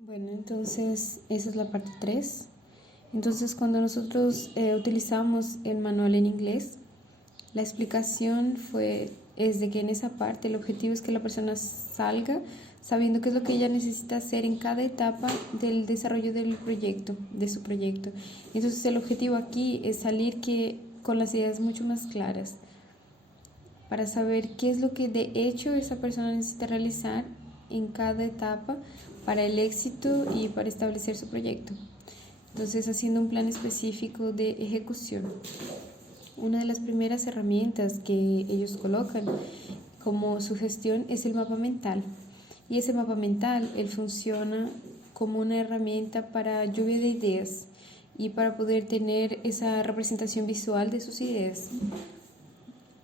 Bueno, entonces esa es la parte 3. Entonces cuando nosotros utilizamos el manual en inglés, la explicación es de que en esa parte el objetivo es que la persona salga sabiendo qué es lo que ella necesita hacer en cada etapa del desarrollo del proyecto, de su proyecto. Entonces el objetivo aquí es salir con las ideas mucho más claras para saber qué es lo que de hecho esa persona necesita realizar en cada etapa para el éxito y para establecer su proyecto. Entonces, haciendo un plan específico de ejecución. Una de las primeras herramientas que ellos colocan como sugestión es el mapa mental. Y ese mapa mental, él funciona como una herramienta para lluvia de ideas y para poder tener esa representación visual de sus ideas.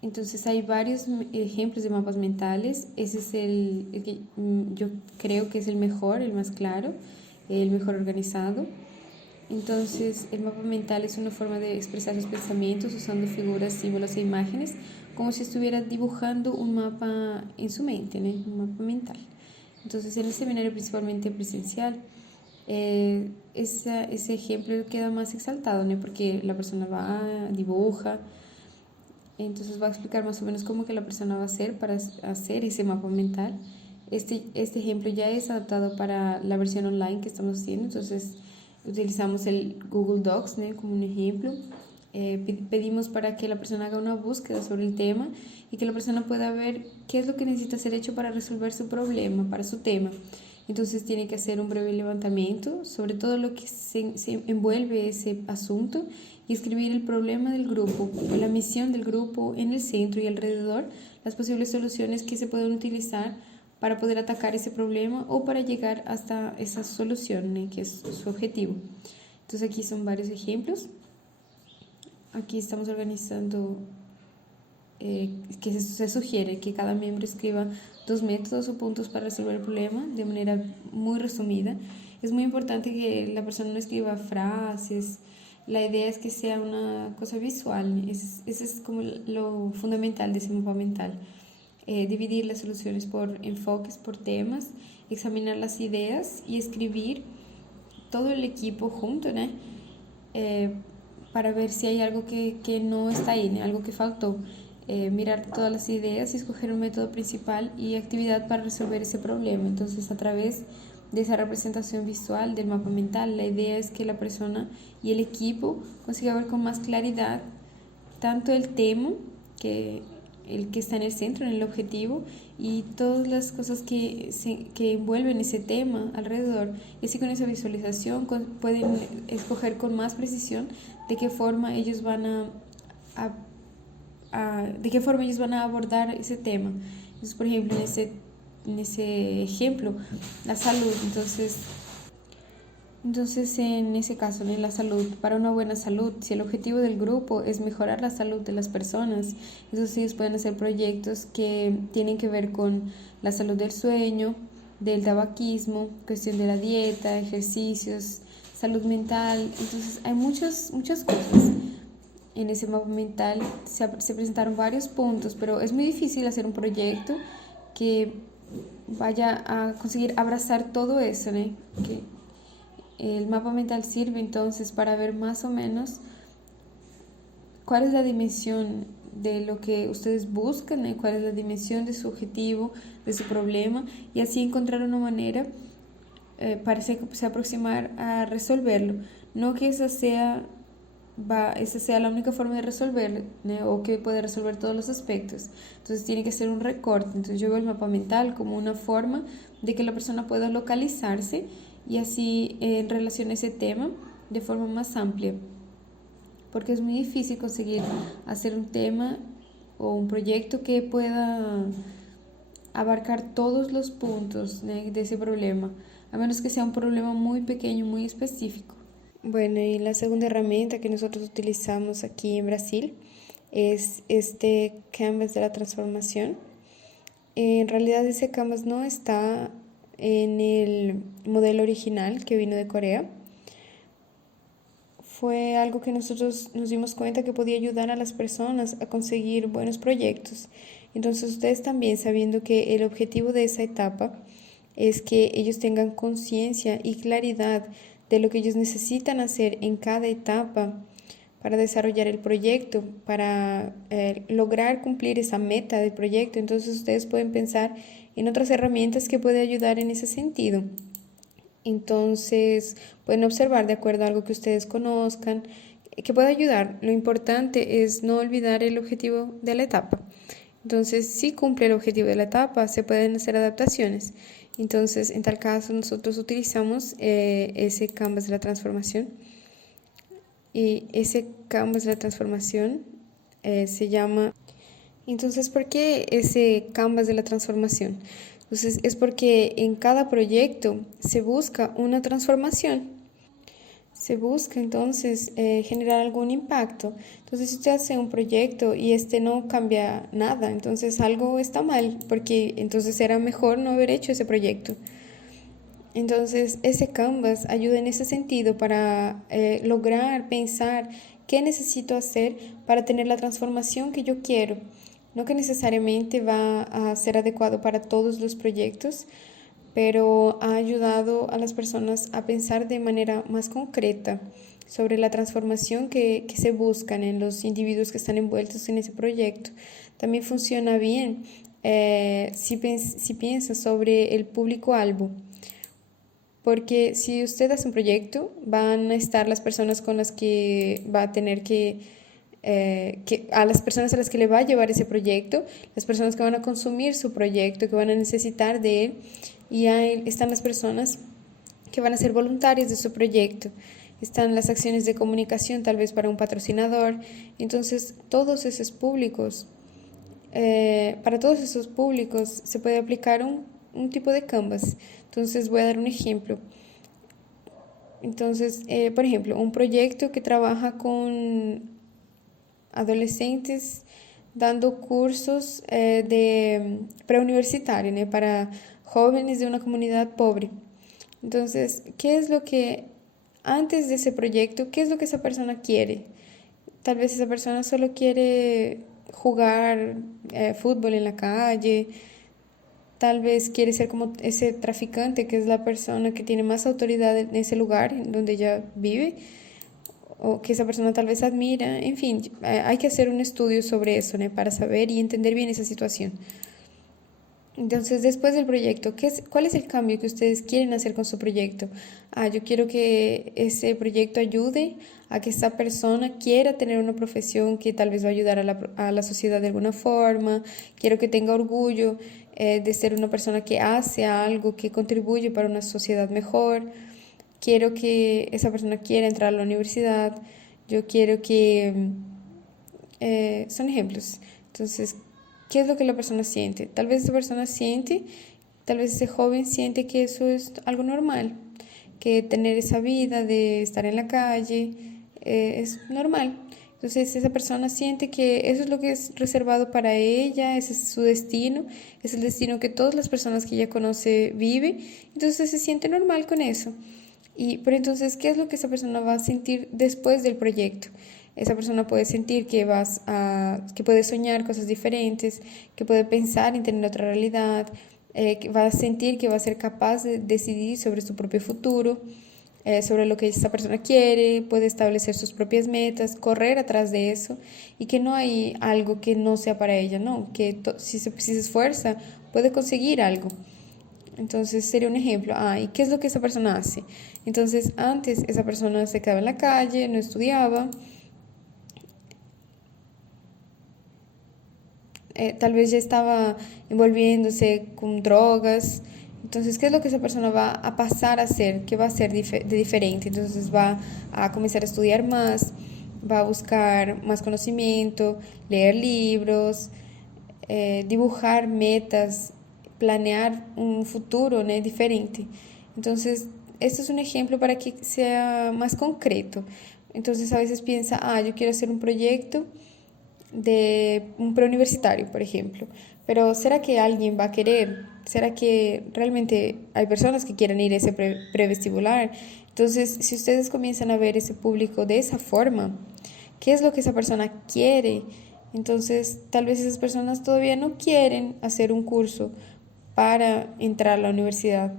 Entonces hay varios ejemplos de mapas mentales. Ese es el que yo creo que es el mejor, el más claro, el mejor organizado. Entonces el mapa mental es una forma de expresar los pensamientos usando figuras, símbolos e imágenes, como si estuviera dibujando un mapa en su mente, ¿no? Un mapa mental. Entonces en el seminario principalmente presencial, ese ejemplo queda más exaltado, ¿no? Porque la persona va, dibuja. Entonces va a explicar más o menos cómo que la persona va a hacer para hacer ese mapa mental. Este ejemplo ya es adaptado para la versión online que estamos haciendo, entonces utilizamos el Google Docs, ¿no? Como un ejemplo. Pedimos para que la persona haga una búsqueda sobre el tema y que la persona pueda ver qué es lo que necesita ser hecho para resolver su problema, para su tema. Entonces tiene que hacer un breve levantamiento sobre todo lo que se envuelve ese asunto y escribir el problema del grupo, la misión del grupo en el centro y alrededor, las posibles soluciones que se pueden utilizar para poder atacar ese problema o para llegar hasta esa solución, que es su objetivo. Entonces aquí son varios ejemplos. Aquí estamos organizando que se sugiere que cada miembro escriba 2 métodos o puntos para resolver el problema de manera muy resumida. Es muy importante que la persona no escriba frases. La idea es que sea una cosa visual. Ese es como lo fundamental de ese mapa mental. Dividir las soluciones por enfoques, por temas, examinar las ideas y escribir todo el equipo junto, ¿no? Para ver si hay algo que no está ahí, ¿no? Algo que faltó. Mirar todas las ideas y escoger un método principal y actividad para resolver ese problema. Entonces, a través de esa representación visual del mapa mental, la idea es que la persona y el equipo consigan ver con más claridad tanto el tema, el que está en el centro, en el objetivo, y todas las cosas que envuelven ese tema alrededor. Y así con esa visualización pueden escoger con más precisión de qué forma ellos van a abordar ese tema. Entonces, por ejemplo, en ese ejemplo, la salud. Entonces, en ese caso, en la salud, para una buena salud, si el objetivo del grupo es mejorar la salud de las personas, entonces ellos pueden hacer proyectos que tienen que ver con la salud del sueño, del tabaquismo, cuestión de la dieta, ejercicios, salud mental. Entonces, hay muchas cosas. En ese mapa mental se presentaron varios puntos, pero es muy difícil hacer un proyecto que vaya a conseguir abrazar todo eso, ¿no? Que el mapa mental sirve entonces para ver más o menos cuál es la dimensión de lo que ustedes buscan, ¿no? Cuál es la dimensión de su objetivo, de su problema, y así encontrar una manera para se aproximar a resolverlo. No que esa sea la única forma de resolver, ¿no? O que puede resolver todos los aspectos. Entonces tiene que ser un recorte. Entonces yo veo el mapa mental como una forma de que la persona pueda localizarse y así en relación a ese tema de forma más amplia, porque es muy difícil conseguir hacer un tema o un proyecto que pueda abarcar todos los puntos, ¿no? de ese problema, a menos que sea un problema muy pequeño, muy específico. Bueno, y la segunda herramienta que nosotros utilizamos aquí en Brasil es este Canvas de la transformación. En realidad ese Canvas no está en el modelo original que vino de Corea. Fue algo que nosotros nos dimos cuenta que podía ayudar a las personas a conseguir buenos proyectos. Entonces ustedes también, sabiendo que el objetivo de esa etapa es que ellos tengan conciencia y claridad de lo que ellos necesitan hacer en cada etapa para desarrollar el proyecto, para lograr cumplir esa meta del proyecto. Entonces ustedes pueden pensar en otras herramientas que pueden ayudar en ese sentido. Entonces pueden observar de acuerdo a algo que ustedes conozcan, que pueda ayudar. Lo importante es no olvidar el objetivo de la etapa. Entonces, si cumple el objetivo de la etapa, se pueden hacer adaptaciones. Entonces, en tal caso, nosotros utilizamos ese canvas de la transformación. Y ese canvas de la transformación se llama... Entonces, ¿por qué ese canvas de la transformación? Entonces, es porque en cada proyecto se busca una transformación. Se busca entonces generar algún impacto. Entonces, si usted hace un proyecto y no cambia nada, entonces algo está mal, porque entonces era mejor no haber hecho ese proyecto. Entonces, ese Canvas ayuda en ese sentido para lograr pensar qué necesito hacer para tener la transformación que yo quiero. No que necesariamente va a ser adecuado para todos los proyectos, pero ha ayudado a las personas a pensar de manera más concreta sobre la transformación que se buscan en los individuos que están envueltos en ese proyecto. También funciona bien si piensa sobre el público albo. Porque si usted hace un proyecto, van a estar las personas con las que va a tener a las personas a las que le va a llevar ese proyecto, las personas que van a consumir su proyecto, que van a necesitar de él, y ahí están las personas que van a ser voluntarias de su proyecto. Están las acciones de comunicación, tal vez para un patrocinador. Entonces, para todos esos públicos se puede aplicar un tipo de Canvas. Entonces voy a dar un ejemplo. Entonces, por ejemplo, un proyecto que trabaja con adolescentes dando cursos de preuniversitario, ¿no? Para jóvenes de una comunidad pobre. Entonces, antes de ese proyecto, qué es lo que esa persona quiere? Tal vez esa persona solo quiere jugar fútbol en la calle. Tal vez quiere ser como ese traficante, que es la persona que tiene más autoridad en ese lugar en donde ella vive, o que esa persona tal vez admira. En fin, hay que hacer un estudio sobre eso, ¿no? Para saber y entender bien esa situación. Entonces, después del proyecto, ¿cuál es el cambio que ustedes quieren hacer con su proyecto? Yo quiero que ese proyecto ayude a que esta persona quiera tener una profesión que tal vez va a ayudar a la sociedad de alguna forma. Quiero que tenga orgullo de ser una persona que hace algo, que contribuye para una sociedad mejor. Quiero que esa persona quiera entrar a la universidad. Yo quiero que... son ejemplos. Entonces, ¿qué es lo que la persona siente? Tal vez esa persona tal vez ese joven siente que eso es algo normal, que tener esa vida de estar en la calle es normal. Entonces esa persona siente que eso es lo que es reservado para ella, ese es su destino, es el destino que todas las personas que ella conoce viven, entonces se siente normal con eso. Pero entonces, ¿qué es lo que esa persona va a sentir después del proyecto? Esa persona puede sentir que puede soñar cosas diferentes, que puede pensar en tener otra realidad, que va a sentir que va a ser capaz de decidir sobre su propio futuro, sobre lo que esa persona quiere, puede establecer sus propias metas, correr atrás de eso, y que no hay algo que no sea para ella, ¿no? Que si se esfuerza, puede conseguir algo. Entonces sería un ejemplo. ¿Y qué es lo que esa persona hace? Entonces antes esa persona se quedaba en la calle, no estudiaba, tal vez ya estaba envolviéndose con drogas. Entonces, ¿qué es lo que esa persona va a pasar a hacer? ¿Qué va a hacer de diferente? Entonces va a comenzar a estudiar más, va a buscar más conocimiento, leer libros, dibujar metas, planear un futuro, ¿no? Diferente. Entonces, esto es un ejemplo para que sea más concreto. Entonces, a veces piensa, yo quiero hacer un proyecto de un preuniversitario, por ejemplo. Pero ¿será que alguien va a querer? ¿Será que realmente hay personas que quieren ir a ese prevestibular? Entonces, si ustedes comienzan a ver ese público de esa forma, ¿qué es lo que esa persona quiere? Entonces, tal vez esas personas todavía no quieren hacer un curso para entrar a la universidad.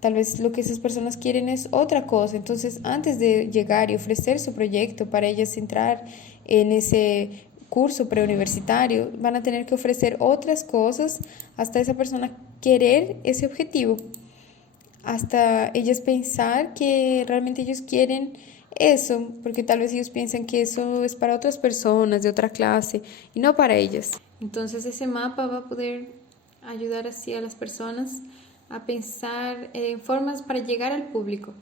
Tal vez lo que esas personas quieren es otra cosa. Entonces, antes de llegar y ofrecer su proyecto para ellas entrar en ese curso preuniversitario, van a tener que ofrecer otras cosas hasta esa persona querer ese objetivo, hasta ellas pensar que realmente ellos quieren eso, porque tal vez ellos piensan que eso es para otras personas de otra clase y no para ellas. Entonces ese mapa va a poder ayudar así a las personas a pensar en formas para llegar al público.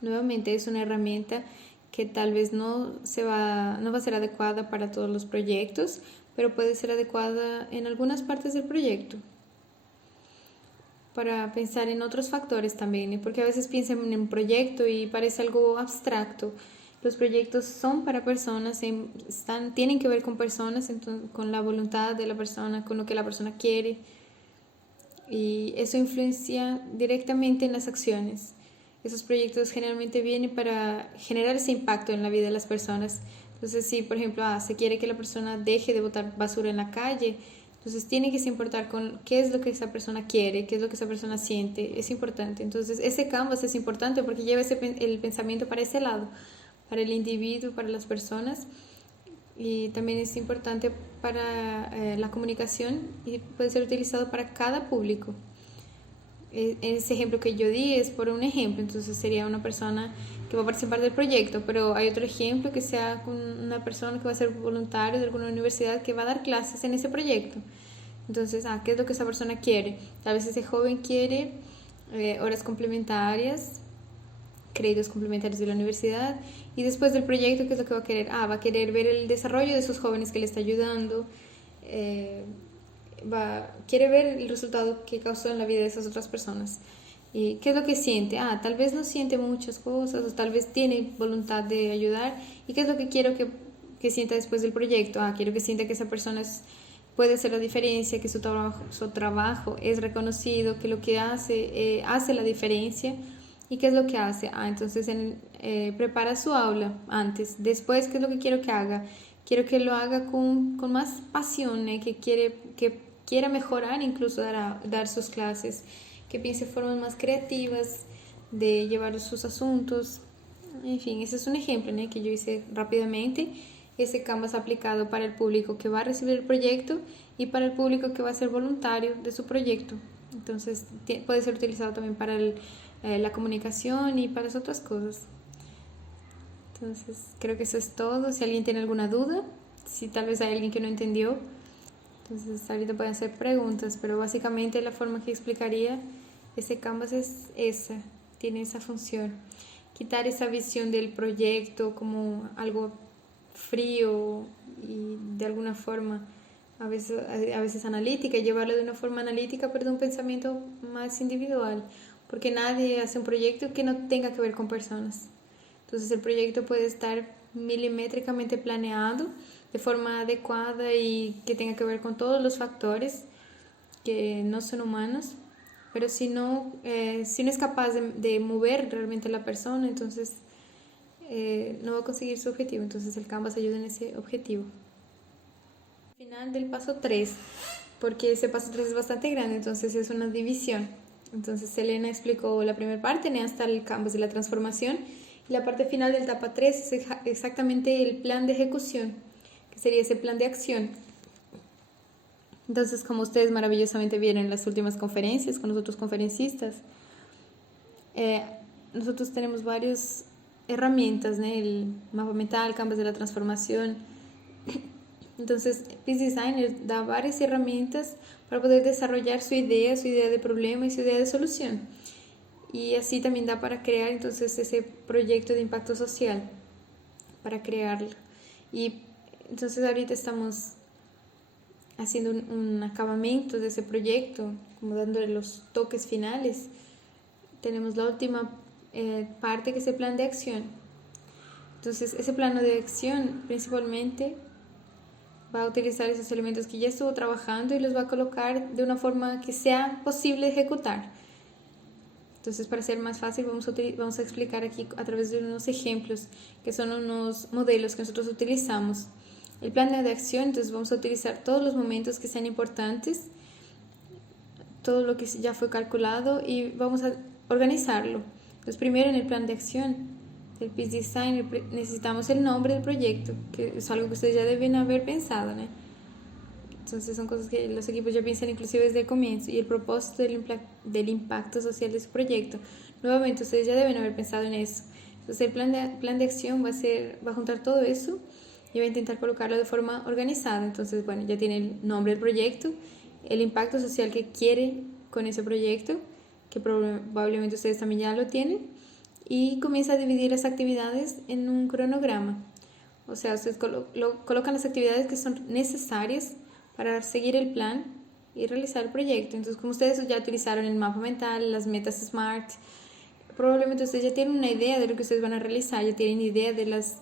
Nuevamente es una herramienta que tal vez no va a ser adecuada para todos los proyectos, pero puede ser adecuada en algunas partes del proyecto, para pensar en otros factores también, porque a veces piensan en un proyecto y parece algo abstracto. Los proyectos son para personas, tienen que ver con personas, entonces, con la voluntad de la persona, con lo que la persona quiere, y eso influencia directamente en las acciones. Esos proyectos generalmente vienen para generar ese impacto en la vida de las personas. Entonces, si por ejemplo se quiere que la persona deje de botar basura en la calle, entonces tiene que importar con qué es lo que esa persona quiere, qué es lo que esa persona siente, es importante. Entonces ese canvas es importante porque lleva el pensamiento para ese lado, para el individuo, para las personas, y también es importante para la comunicación y puede ser utilizado para cada público. Ese ejemplo que yo di es por un ejemplo, entonces sería una persona que va a participar del proyecto, pero hay otro ejemplo que sea con una persona que va a ser voluntario de alguna universidad que va a dar clases en ese proyecto. Entonces, ¿qué es lo que esa persona quiere? Tal vez ese joven quiere horas complementarias, créditos complementarios de la universidad, y después del proyecto, ¿qué es lo que va a querer? Va a querer ver el desarrollo de esos jóvenes que le está ayudando, quiere ver el resultado que causó en la vida de esas otras personas. ¿Y qué es lo que siente? Tal vez no siente muchas cosas, o tal vez tiene voluntad de ayudar. ¿Y qué es lo que quiero que sienta después del proyecto? Quiero que sienta que esa persona puede hacer la diferencia, que su trabajo es reconocido, que lo que hace la diferencia. ¿Y qué es lo que hace? Entonces prepara su aula antes. Después, ¿qué es lo que quiero que haga? Quiero que lo haga con más pasión, que quiera mejorar, incluso dar sus clases, que piense formas más creativas de llevar sus asuntos. En fin, ese es un ejemplo que yo hice rápidamente. Ese Canvas aplicado para el público que va a recibir el proyecto y para el público que va a ser voluntario de su proyecto. Entonces puede ser utilizado también para la comunicación y para las otras cosas. Entonces creo que eso es todo. Si alguien tiene alguna duda, si tal vez hay alguien que no entendió, entonces ahorita pueden hacer preguntas, pero básicamente la forma que explicaría ese Canvas es esa, tiene esa función. Quitar esa visión del proyecto como algo frío y de alguna forma a veces analítica, y llevarlo de una forma analítica, pero de un pensamiento más individual, porque nadie hace un proyecto que no tenga que ver con personas. Entonces el proyecto puede estar milimétricamente planeado de forma adecuada y que tenga que ver con todos los factores que no son humanos, pero si no es capaz de mover realmente a la persona, entonces no va a conseguir su objetivo. Entonces el Canvas ayuda en ese objetivo. Al final del paso 3, porque ese paso 3 es bastante grande, entonces es una división. Entonces Selena explicó la primera parte, hasta el Canvas de la transformación, y la parte final del etapa 3 es exactamente el plan de ejecución, que sería ese plan de acción. Entonces, como ustedes maravillosamente vieron en las últimas conferencias con los otros conferencistas, nosotros tenemos varias herramientas, el mapa mental, Canvas de la transformación. Entonces, Peace Designer da varias herramientas para poder desarrollar su idea de problema y su idea de solución. Y así también da para crear entonces ese proyecto de impacto social, para crearlo. Y entonces ahorita estamos haciendo un acabamiento de ese proyecto, como dándole los toques finales. Tenemos la última parte, que es el plan de acción. Entonces ese plano de acción principalmente va a utilizar esos elementos que ya estuvo trabajando y los va a colocar de una forma que sea posible ejecutar. Entonces, para ser más fácil, vamos a explicar aquí a través de unos ejemplos, que son unos modelos que nosotros utilizamos. El plan de acción, entonces vamos a utilizar todos los momentos que sean importantes, todo lo que ya fue calculado y vamos a organizarlo. Entonces primero en el plan de acción del Peace Design necesitamos el nombre del proyecto, que es algo que ustedes ya deben haber pensado, ¿no? Entonces son cosas que los equipos ya piensan inclusive desde el comienzo. Y el propósito del impacto social de su proyecto. Nuevamente ustedes ya deben haber pensado en eso. Entonces el plan de acción va a juntar todo eso y va a intentar colocarlo de forma organizada. Entonces, bueno, ya tiene el nombre del proyecto, el impacto social que quiere con ese proyecto, que probablemente ustedes también ya lo tienen, y comienza a dividir las actividades en un cronograma. O sea, ustedes colocan las actividades que son necesarias para seguir el plan y realizar el proyecto. Entonces, como ustedes ya utilizaron el mapa mental, las metas SMART, probablemente ustedes ya tienen una idea de lo que ustedes van a realizar, ya tienen idea de las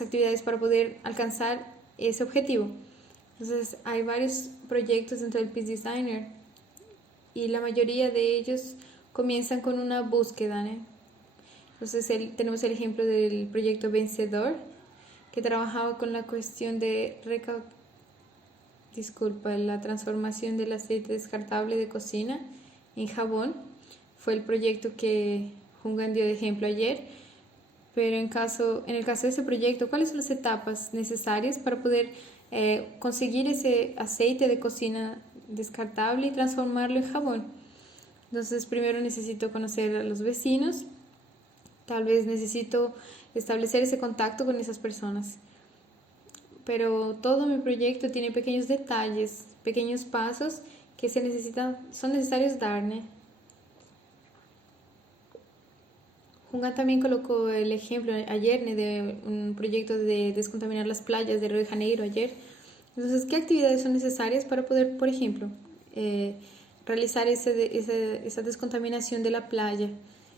actividades para poder alcanzar ese objetivo. Entonces, hay varios proyectos dentro del Peace Designer y la mayoría de ellos comienzan con una búsqueda, ¿no? Entonces, tenemos el ejemplo del proyecto Vencedor, que trabajaba con la cuestión de la transformación del aceite descartable de cocina en jabón. Fue el proyecto que Jungan dio de ejemplo ayer. Pero en el caso de ese proyecto, ¿cuáles son las etapas necesarias para poder conseguir ese aceite de cocina descartable y transformarlo en jabón? Entonces, primero necesito conocer a los vecinos, tal vez necesito establecer ese contacto con esas personas. Pero todo mi proyecto tiene pequeños detalles, pequeños pasos que son necesarios dar, ¿no? Jungan también colocó el ejemplo ayer de un proyecto de descontaminar las playas de Río de Janeiro ayer. Entonces, ¿qué actividades son necesarias para poder, por ejemplo, realizar esa descontaminación de la playa?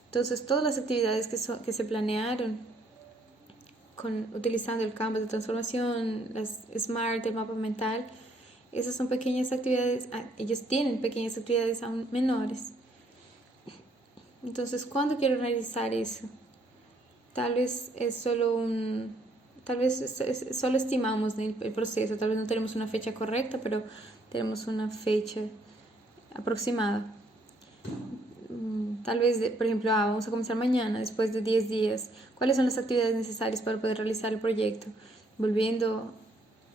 Entonces, todas las actividades que se planearon utilizando el Canvas de transformación, las SMART, el mapa mental, esas son pequeñas actividades, ellos tienen pequeñas actividades aún menores. Entonces, ¿cuándo quiero realizar eso? Tal vez solo estimamos el proceso, tal vez no tenemos una fecha correcta, pero tenemos una fecha aproximada. Tal vez, por ejemplo, vamos a comenzar mañana, después de 10 días. ¿Cuáles son las actividades necesarias para poder realizar el proyecto? Volviendo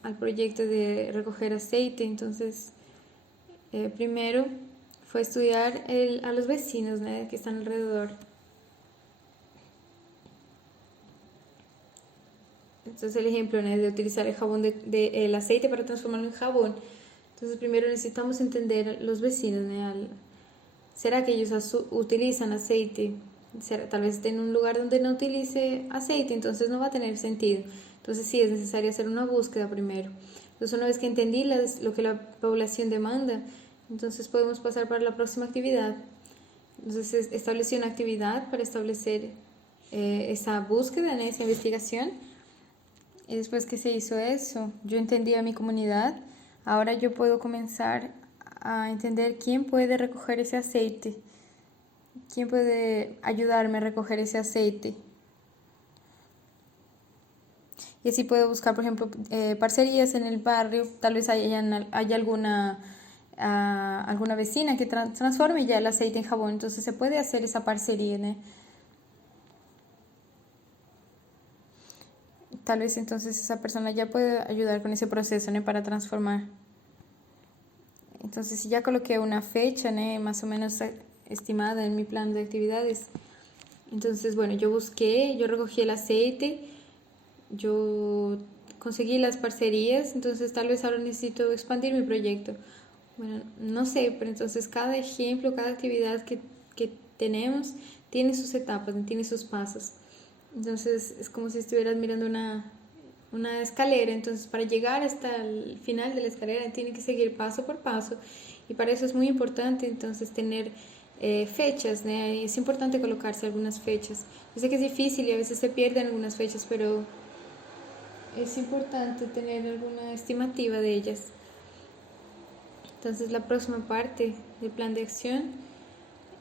al proyecto de recoger aceite, entonces, primero fue estudiar a los vecinos, ¿no?, que están alrededor. Entonces el ejemplo, ¿no?, de utilizar el jabón el aceite para transformarlo en jabón. Entonces primero necesitamos entender los vecinos, ¿no? ¿Será que ellos utilizan aceite? Tal vez estén en un lugar donde no utilice aceite, entonces no va a tener sentido. Entonces sí es necesario hacer una búsqueda primero. Entonces una vez que entendí lo que la población demanda, entonces podemos pasar para la próxima actividad. Entonces establecí una actividad para establecer esa búsqueda, esa investigación. Y después que se hizo eso, yo entendí a mi comunidad. Ahora yo puedo comenzar a entender quién puede recoger ese aceite, quién puede ayudarme a recoger ese aceite. Y así puedo buscar, por ejemplo, parcerías en el barrio. Tal vez haya alguna vecina que transforme ya el aceite en jabón. Entonces se puede hacer esa parcería, ¿no? Tal vez entonces esa persona ya puede ayudar con ese proceso, ¿no?, para transformar. Entonces, si ya coloqué una fecha, ¿no?, más o menos estimada en mi plan de actividades. Entonces, bueno, yo recogí el aceite, yo conseguí las parcerías, entonces tal vez ahora necesito expandir mi proyecto. Bueno, no sé, pero entonces cada ejemplo, cada actividad que tenemos tiene sus etapas, tiene sus pasos. Entonces es como si estuvieras mirando una escalera. Entonces para llegar hasta el final de la escalera tiene que seguir paso por paso, y para eso es muy importante entonces tener fechas, ¿no? Es importante colocarse algunas fechas. Yo sé que es difícil y a veces se pierden algunas fechas, pero es importante tener alguna estimativa de ellas. Entonces la próxima parte del plan de acción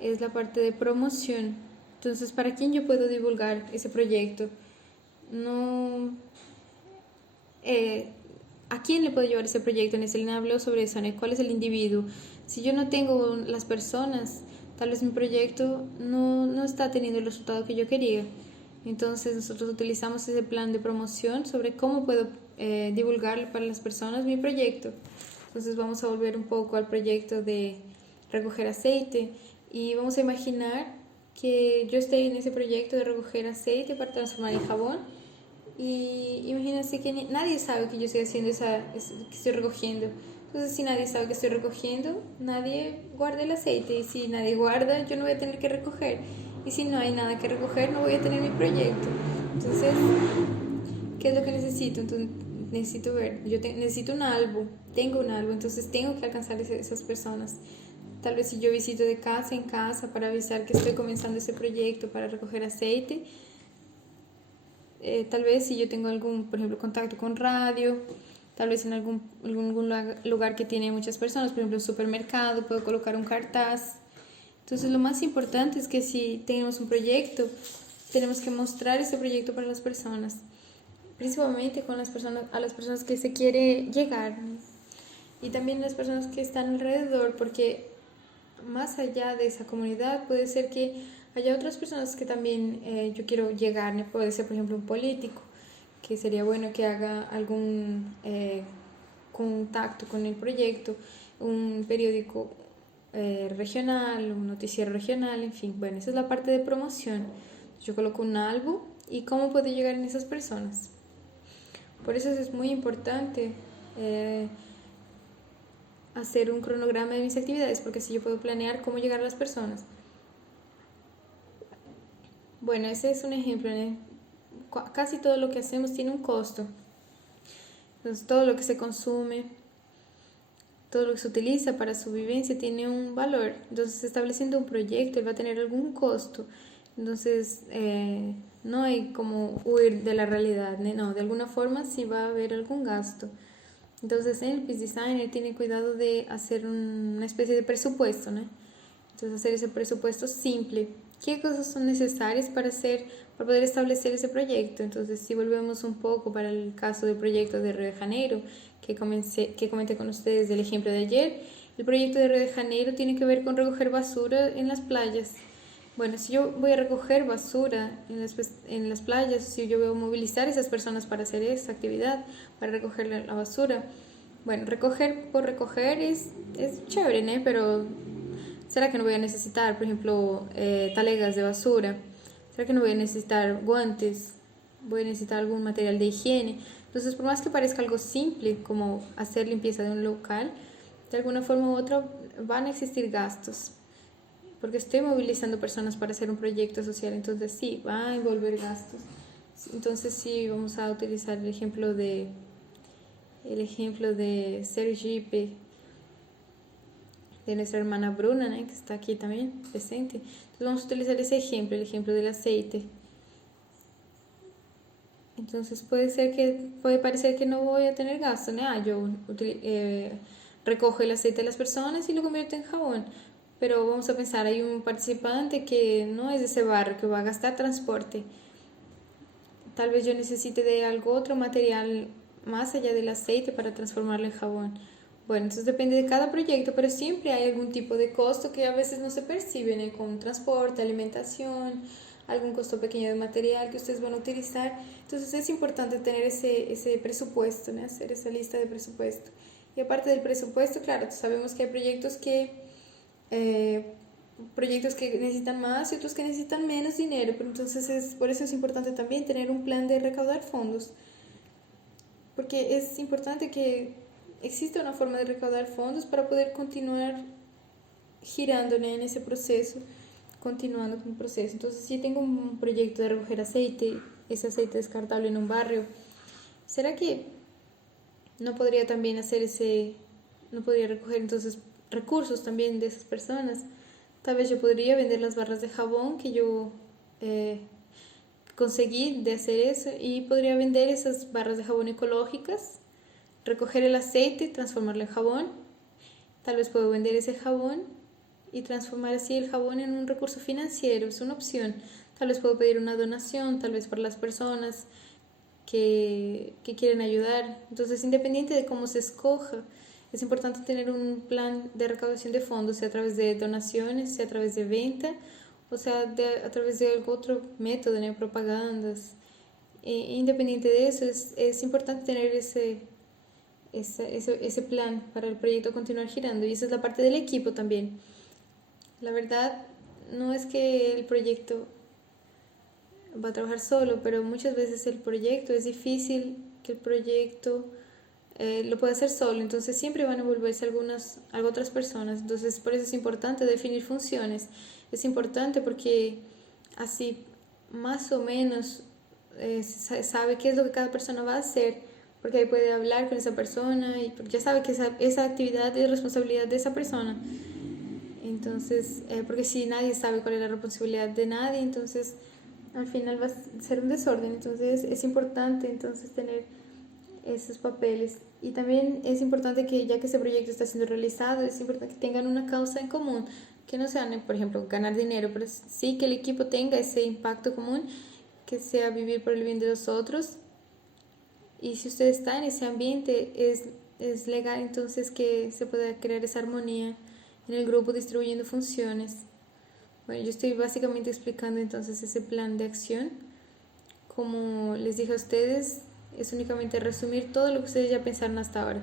es la parte de promoción. Entonces, ¿para quién yo puedo divulgar ese proyecto? No, ¿a quién le puedo llevar ese proyecto? Neselina habló sobre eso, ¿no? ¿Cuál es el individuo? Si yo no tengo las personas, tal vez mi proyecto no está teniendo el resultado que yo quería. Entonces nosotros utilizamos ese plan de promoción sobre cómo puedo divulgar para las personas mi proyecto. Entonces vamos a volver un poco al proyecto de recoger aceite y vamos a imaginar que yo estoy en ese proyecto de recoger aceite para transformar en jabón. Y imagínense que nadie sabe que yo estoy haciendo que estoy recogiendo. Entonces, si nadie sabe que estoy recogiendo, nadie guarda el aceite. Y si nadie guarda, yo no voy a tener que recoger. Y si no hay nada que recoger, no voy a tener mi proyecto. Entonces, ¿qué es lo que necesito? Entonces, necesito ver. Necesito un álbum. Tengo un álbum, entonces tengo que alcanzar esas personas. Tal vez si yo visito de casa en casa para avisar que estoy comenzando ese proyecto para recoger aceite. Tal vez si yo tengo por ejemplo, contacto con radio, tal vez en algún lugar que tiene muchas personas, por ejemplo, un supermercado, puedo colocar un cartaz. Entonces, lo más importante es que si tenemos un proyecto, tenemos que mostrar ese proyecto para las personas, principalmente a las personas que se quiere llegar y también las personas que están alrededor, porque más allá de esa comunidad puede ser que haya otras personas que también yo quiero llegar, ¿no? Puede ser por ejemplo un político, que sería bueno que haga algún contacto con el proyecto, un periódico regional, un noticiero regional, en fin, bueno, esa es la parte de promoción. Yo coloco un álbum y cómo puedo llegar a esas personas. Por eso es muy importante hacer un cronograma de mis actividades, porque así yo puedo planear cómo llegar a las personas. Bueno, ese es un ejemplo, ¿no? Casi todo lo que hacemos tiene un costo. Entonces, todo lo que se consume, todo lo que se utiliza para su vivencia tiene un valor. Entonces, estableciendo un proyecto, él va a tener algún costo. Entonces, no hay como huir de la realidad, ¿no? De alguna forma sí va a haber algún gasto. Entonces, en el Peace Designer tiene cuidado de hacer una especie de presupuesto, ¿no? Entonces, hacer ese presupuesto simple. ¿Qué cosas son necesarias para poder establecer ese proyecto? Entonces, si volvemos un poco para el caso del proyecto de Río de Janeiro, que comenté con ustedes del ejemplo de ayer, el proyecto de Río de Janeiro tiene que ver con recoger basura en las playas. Bueno, si yo voy a recoger basura en las playas, si yo voy a movilizar a esas personas para hacer esa actividad, para recoger la basura, bueno, recoger por recoger es chévere, ¿no? Pero ¿será que no voy a necesitar, por ejemplo, talegas de basura? ¿Será que no voy a necesitar guantes? ¿Voy a necesitar algún material de higiene? Entonces, por más que parezca algo simple, como hacer limpieza de un local, de alguna forma u otra van a existir gastos, porque estoy movilizando personas para hacer un proyecto social, entonces sí, va a envolver gastos. Entonces sí, vamos a utilizar el ejemplo de Sergipe, de nuestra hermana Bruna, ¿no? Que está aquí también presente. Entonces vamos a utilizar ese ejemplo, el ejemplo del aceite. Entonces puede parecer que no voy a tener gasto, ¿no? Yo recojo el aceite de las personas y lo convierto en jabón. Pero vamos a pensar, hay un participante que no es de ese barrio, que va a gastar transporte. Tal vez yo necesite de otro material más allá del aceite para transformarlo en jabón. Bueno, entonces depende de cada proyecto, pero siempre hay algún tipo de costo que a veces no se percibe, ¿no? Con transporte, alimentación, algún costo pequeño de material que ustedes van a utilizar. Entonces es importante tener ese presupuesto, ¿no? Hacer esa lista de presupuesto. Y aparte del presupuesto, claro, sabemos que hay proyectos que necesitan más y otros que necesitan menos dinero, pero entonces por eso es importante también tener un plan de recaudar fondos, porque es importante que exista una forma de recaudar fondos para poder continuar girando en ese proceso, continuando con el proceso. Entonces, si tengo un proyecto de recoger aceite, ese aceite descartable en un barrio, ¿será que no podría también no podría recoger entonces recursos también de esas personas? Tal vez yo podría vender las barras de jabón que yo conseguí de hacer eso, y podría vender esas barras de jabón ecológicas, recoger el aceite, transformarlo en jabón. Tal vez puedo vender ese jabón y transformar así el jabón en un recurso financiero, es una opción. Tal vez puedo pedir una donación, tal vez para las personas que quieren ayudar. Entonces, independiente de cómo se escoja, es importante tener un plan de recaudación de fondos, sea a través de donaciones, sea a través de venta, o sea a través de algún otro método, ¿no? Propagandas. Independiente de eso, es importante tener ese plan para el proyecto continuar girando. Y esa es la parte del equipo también. La verdad, no es que el proyecto va a trabajar solo, pero muchas veces el proyecto es difícil que el proyecto lo pueda hacer solo, entonces siempre van a envolverse algo otras personas. Entonces por eso es importante definir funciones. Es importante porque así más o menos sabe qué es lo que cada persona va a hacer, porque ahí puede hablar con esa persona y ya sabe que esa actividad es responsabilidad de esa persona. Entonces, porque si nadie sabe cuál es la responsabilidad de nadie, entonces al final va a ser un desorden. Entonces es importante entonces tener esos papeles. Y también es importante que ya que ese proyecto está siendo realizado, es importante que tengan una causa en común, que no sean, por ejemplo, ganar dinero, pero sí que el equipo tenga ese impacto común, que sea vivir por el bien de los otros. Y si usted está en ese ambiente, es legal entonces que se pueda crear esa armonía en el grupo distribuyendo funciones. Bueno, yo estoy básicamente explicando entonces ese plan de acción. Como les dije a ustedes, es únicamente resumir todo lo que ustedes ya pensaron hasta ahora.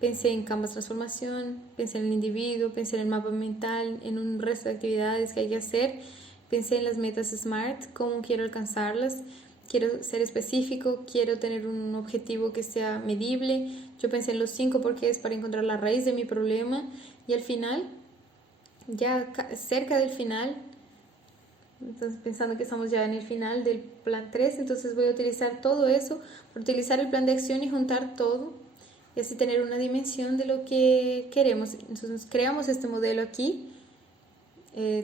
Pensé en Canvas Transformación, pensé en el individuo, pensé en el mapa mental, en un resto de actividades que hay que hacer, pensé en las metas SMART, cómo quiero alcanzarlas, quiero ser específico, quiero tener un objetivo que sea medible. Yo pensé en los 5 porqués para encontrar la raíz de mi problema y al final, ya cerca del final, entonces pensando que estamos ya en el final del plan 3, entonces voy a utilizar todo eso, para utilizar el plan de acción y juntar todo y así tener una dimensión de lo que queremos. Entonces creamos este modelo aquí.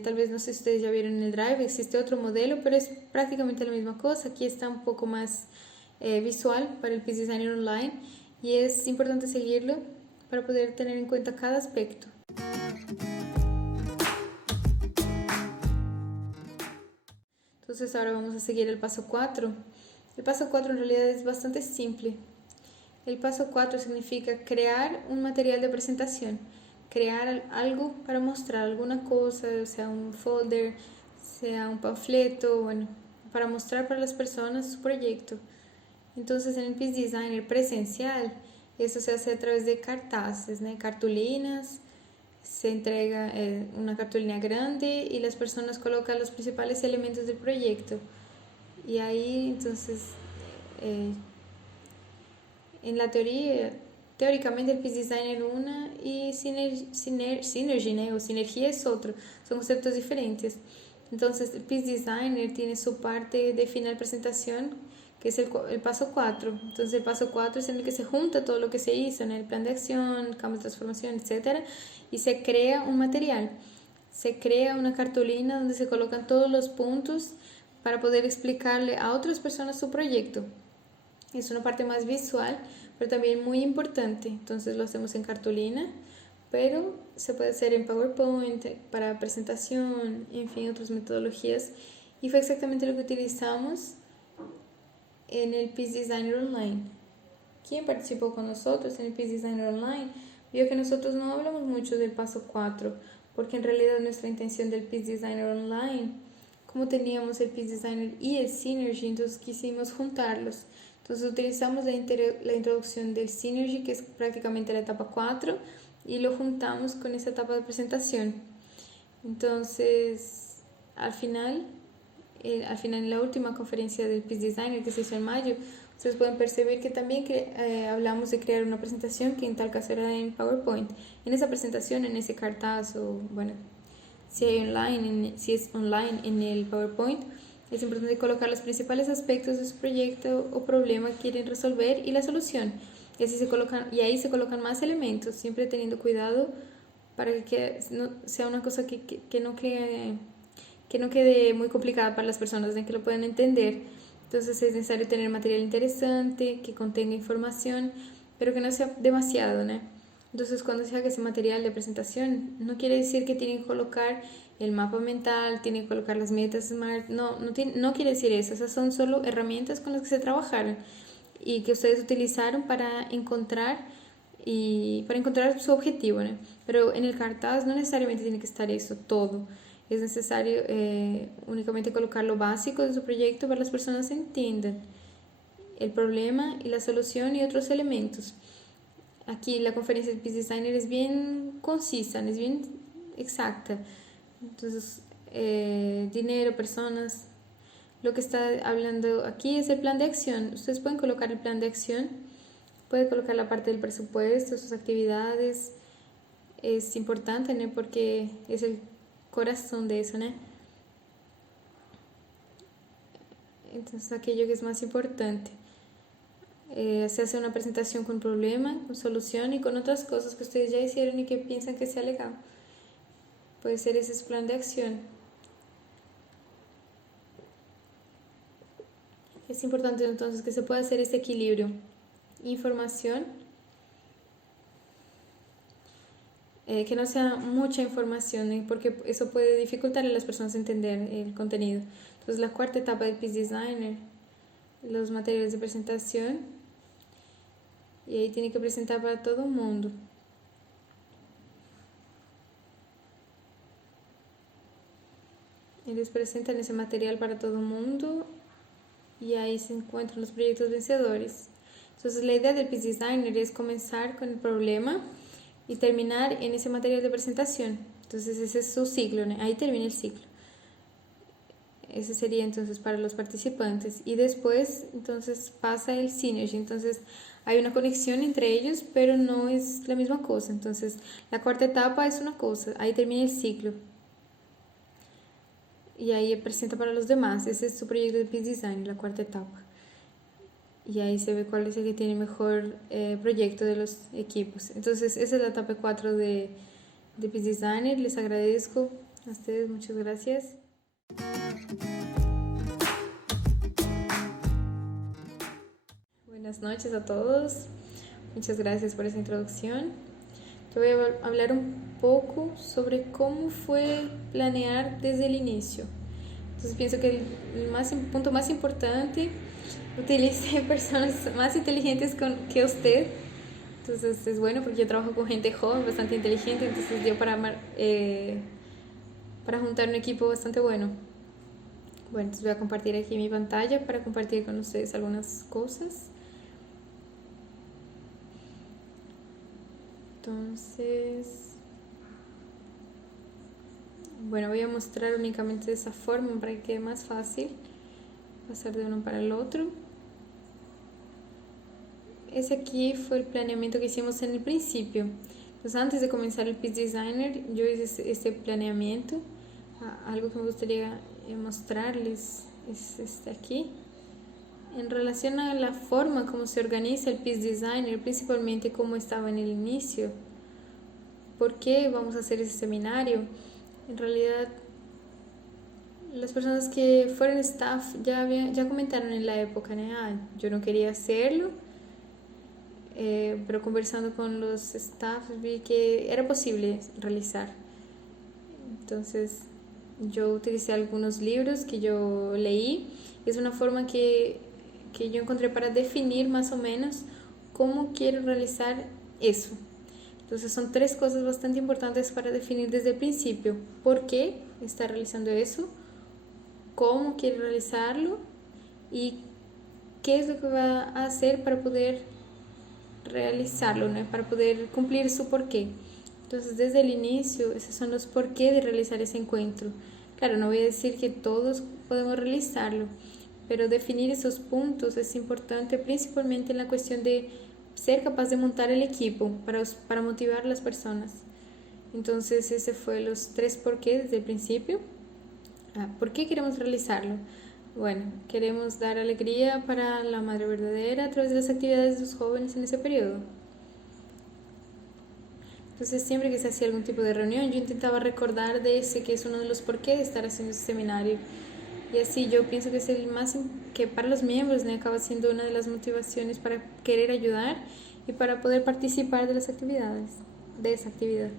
Tal vez no sé si ustedes ya vieron en el Drive, existe otro modelo, pero es prácticamente la misma cosa. Aquí está un poco más visual para el Peace Designer Online y es importante seguirlo para poder tener en cuenta cada aspecto. Entonces ahora vamos a seguir el paso 4. El paso 4 en realidad es bastante simple. El paso 4 significa crear un material de presentación, crear algo para mostrar alguna cosa, sea un folder, sea un panfleto, bueno, para mostrar para las personas su proyecto. Entonces en el Peace Designer presencial, eso se hace a través de cartaces, ¿no? Cartulinas. Se entrega una cartulina grande y las personas colocan los principales elementos del proyecto. Y ahí entonces, en la teoría, teóricamente el Peace Designer es una y Synergy, ¿no? O sinergia es otro. Son conceptos diferentes. Entonces el Peace Designer tiene su parte de final presentación, que es el paso 4. Entonces el paso 4 es en el que se junta todo lo que se hizo en el plan de acción, cambio de transformación, etc. Y se crea un material, se crea una cartulina donde se colocan todos los puntos para poder explicarle a otras personas su proyecto. Es una parte más visual, pero también muy importante. Entonces lo hacemos en cartulina, pero se puede hacer en PowerPoint para presentación, en fin, otras metodologías. Y fue exactamente lo que utilizamos en el Peace Designer Online. Quien participó con nosotros en el Peace Designer Online vio que nosotros no hablamos mucho del paso 4, porque en realidad nuestra intención del Peace Designer Online, como teníamos el Peace Designer y el Synergy, entonces quisimos juntarlos. Entonces utilizamos la introducción del Synergy, que es prácticamente la etapa 4, y lo juntamos con esa etapa de presentación. Entonces, al final en la última conferencia del Peace Designer que se hizo en mayo, ustedes pueden percibir que también hablamos de crear una presentación que en tal caso era en PowerPoint. En esa presentación, en ese cartazo, bueno, si es online en el PowerPoint, es importante colocar los principales aspectos de su proyecto o problema que quieren resolver y la solución. Y ahí se colocan más elementos, siempre teniendo cuidado para que no sea una cosa que no quede muy complicada para las personas, que lo puedan entender. Entonces es necesario tener material interesante, que contenga información, pero que no sea demasiado, ¿no? Entonces cuando se haga ese material de presentación, no quiere decir que tienen que colocar el mapa mental, tienen que colocar las metas SMART, no quiere decir eso. Esas son solo herramientas con las que se trabajaron. y que ustedes utilizaron para encontrar su objetivo, ¿no? Pero en el cartaz no necesariamente tiene que estar eso todo. Es necesario únicamente colocar lo básico de su proyecto para que las personas entiendan el problema y la solución y otros elementos. Aquí la conferencia de Peace Designer es bien concisa, es bien exacta. Entonces, dinero, personas. Lo que está hablando aquí es el plan de acción. Ustedes pueden colocar el plan de acción, pueden colocar la parte del presupuesto, sus actividades. Es importante, ¿no? Porque es el corazón de eso, ¿no? Entonces, aquello que es más importante. Se hace una presentación con problema, con solución y con otras cosas que ustedes ya hicieron y que piensan que sea legal. Puede ser ese su plan de acción. Es importante entonces que se pueda hacer este equilibrio. Información, que no sea mucha información, porque eso puede dificultar a las personas entender el contenido. Entonces la cuarta etapa del Peace Designer, los materiales de presentación, y ahí tiene que presentar para todo el mundo. Ellos presentan ese material para todo el mundo y ahí se encuentran los proyectos vencedores. Entonces la idea del Peace Designer es comenzar con el problema y terminar en ese material de presentación. Entonces ese es su ciclo, ¿no? Ahí termina el ciclo. Ese sería entonces para los participantes. Y después entonces pasa el synergy. Entonces hay una conexión entre ellos, pero no es la misma cosa. Entonces la cuarta etapa es una cosa, ahí termina el ciclo. Y ahí presenta para los demás. Ese es su proyecto de Peace Design, la cuarta etapa. Y ahí se ve cuál es el que tiene mejor proyecto de los equipos. Entonces esa es la etapa 4 de Peace Designer. Les agradezco a ustedes, muchas gracias. Buenas noches a todos. Muchas gracias por esa introducción. Te voy a hablar un poco sobre cómo fue planear desde el inicio. Entonces pienso que el punto más importante, utilice personas más inteligentes que usted. Entonces es bueno porque yo trabajo con gente joven, bastante inteligente, entonces dio para juntar un equipo bastante bueno. Bueno, entonces voy a compartir aquí mi pantalla para compartir con ustedes algunas cosas. Entonces, bueno, voy a mostrar únicamente de esa forma para que quede más fácil pasar de uno para el otro. Ese aquí fue el planeamiento que hicimos en el principio. Entonces, antes de comenzar el Peace Designer, yo hice este planeamiento. Algo que me gustaría mostrarles es este aquí. En relación a la forma como se organiza el Peace Designer, principalmente cómo estaba en el inicio, por qué vamos a hacer ese seminario. En realidad, las personas que fueron staff ya comentaron en la época, ¿no? Yo no quería hacerlo, pero conversando con los staff vi que era posible realizar. Entonces yo utilicé algunos libros que yo leí. Es una forma que yo encontré para definir más o menos cómo quiero realizar eso. Entonces son 3 cosas bastante importantes para definir desde el principio. ¿Por qué está realizando eso? ¿Cómo quiere realizarlo? Y qué es lo que va a hacer para poder realizarlo, ¿no? Para poder cumplir su porqué. Entonces desde el inicio esos son los porqué de realizar ese encuentro. Claro, no voy a decir que todos podemos realizarlo, pero definir esos puntos es importante, principalmente en la cuestión de ser capaz de montar el equipo para motivar a las personas. Entonces ese fue los 3 porqué desde el principio. ¿Por qué queremos realizarlo? Bueno, queremos dar alegría para la Madre Verdadera a través de las actividades de los jóvenes en ese periodo. Entonces siempre que se hacía algún tipo de reunión yo intentaba recordar de ese que es uno de los porqué de estar haciendo ese seminario. Y así yo pienso que es el más, que para los miembros, ¿no? Acaba siendo una de las motivaciones para querer ayudar y para poder participar de las actividades, de esa actividad.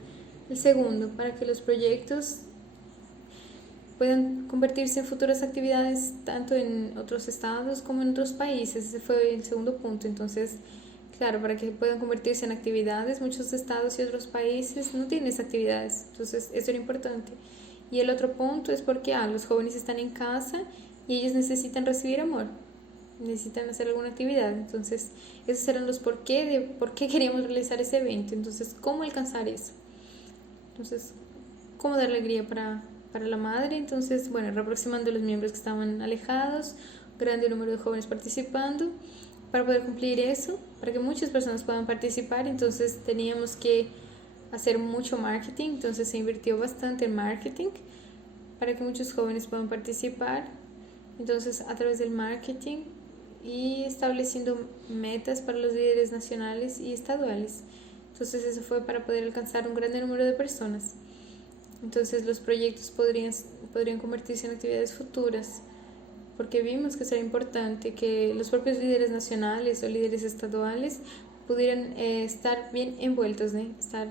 El segundo, para que los proyectos puedan convertirse en futuras actividades tanto en otros estados como en otros países. Ese fue el segundo punto. Entonces, claro, para que puedan convertirse en actividades, muchos estados y otros países no tienen esas actividades. Entonces, eso era importante. Y el otro punto es porque los jóvenes están en casa y ellos necesitan recibir amor, necesitan hacer alguna actividad. Entonces, esos eran los por qué queríamos realizar ese evento. Entonces, ¿cómo alcanzar eso? Entonces, ¿cómo dar alegría para la madre? Entonces, bueno, reaproximando los miembros que estaban alejados, grande número de jóvenes participando. Para poder cumplir eso, para que muchas personas puedan participar, entonces teníamos que hacer mucho marketing, entonces se invirtió bastante en marketing para que muchos jóvenes puedan participar. Entonces, a través del marketing y estableciendo metas para los líderes nacionales y estaduales. Entonces, eso fue para poder alcanzar un gran número de personas. Entonces, los proyectos podrían convertirse en actividades futuras, porque vimos que sería importante que los propios líderes nacionales o líderes estaduales pudieran estar bien envueltos, estar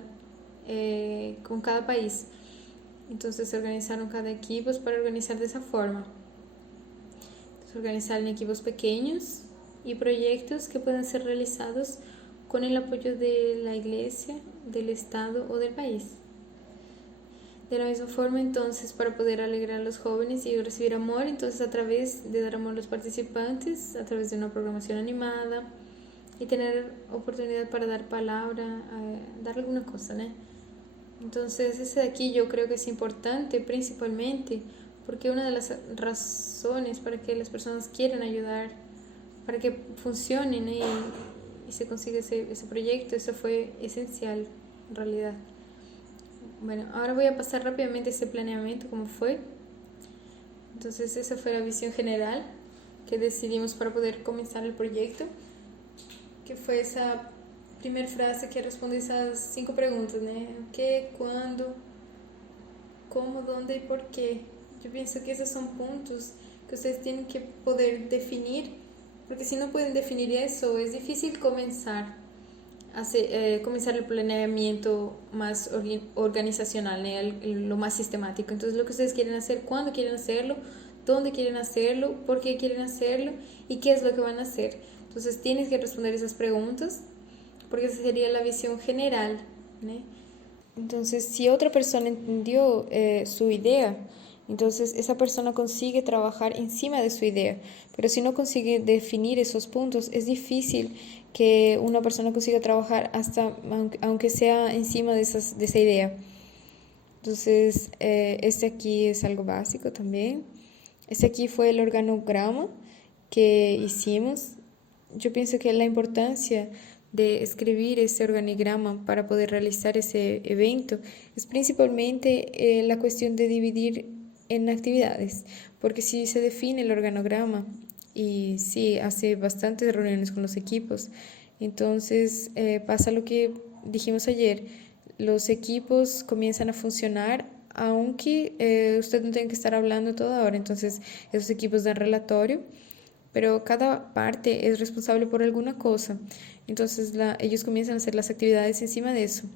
con cada país. Entonces se organizaron cada equipo para organizar de esa forma. Se organizaron equipos pequeños y proyectos que puedan ser realizados con el apoyo de la iglesia, del Estado o del país. De la misma forma, entonces, para poder alegrar a los jóvenes y recibir amor, entonces a través de dar amor a los participantes, a través de una programación animada y tener oportunidad para dar palabra, dar alguna cosa, ¿no? Entonces, ese de aquí yo creo que es importante principalmente porque una de las razones para que las personas quieran ayudar, para que funcionen y se consiga ese proyecto, eso fue esencial en realidad. Bueno, ahora voy a pasar rápidamente ese planeamiento, cómo fue. Entonces, esa fue la visión general que decidimos para poder comenzar el proyecto, que fue esa primera frase que responde esas 5 preguntas, ¿no? ¿Qué, cuándo, cómo, dónde y por qué? Yo pienso que esos son puntos que ustedes tienen que poder definir, porque si no pueden definir eso, es difícil comenzar el planeamiento más organizacional, lo más sistemático. Entonces, lo que ustedes quieren hacer, cuándo quieren hacerlo, dónde quieren hacerlo, por qué quieren hacerlo y qué es lo que van a hacer. Entonces, tienes que responder esas preguntas porque esa sería la visión general, ¿no? Entonces, si otra persona entendió su idea, entonces esa persona consigue trabajar encima de su idea. Pero si no consigue definir esos puntos, es difícil que una persona consiga trabajar hasta, aunque sea encima de esa idea. Entonces, este aquí es algo básico también. Este aquí fue el organograma que hicimos. Yo pienso que la importancia de escribir ese organigrama para poder realizar ese evento es principalmente la cuestión de dividir en actividades, porque si se define el organograma y sí hace bastantes reuniones con los equipos, entonces pasa lo que dijimos ayer, los equipos comienzan a funcionar aunque usted no tenga que estar hablando toda hora. Entonces esos equipos dan relatorio, pero cada parte es responsable por alguna cosa. Entonces ellos comienzan a hacer las actividades encima de eso.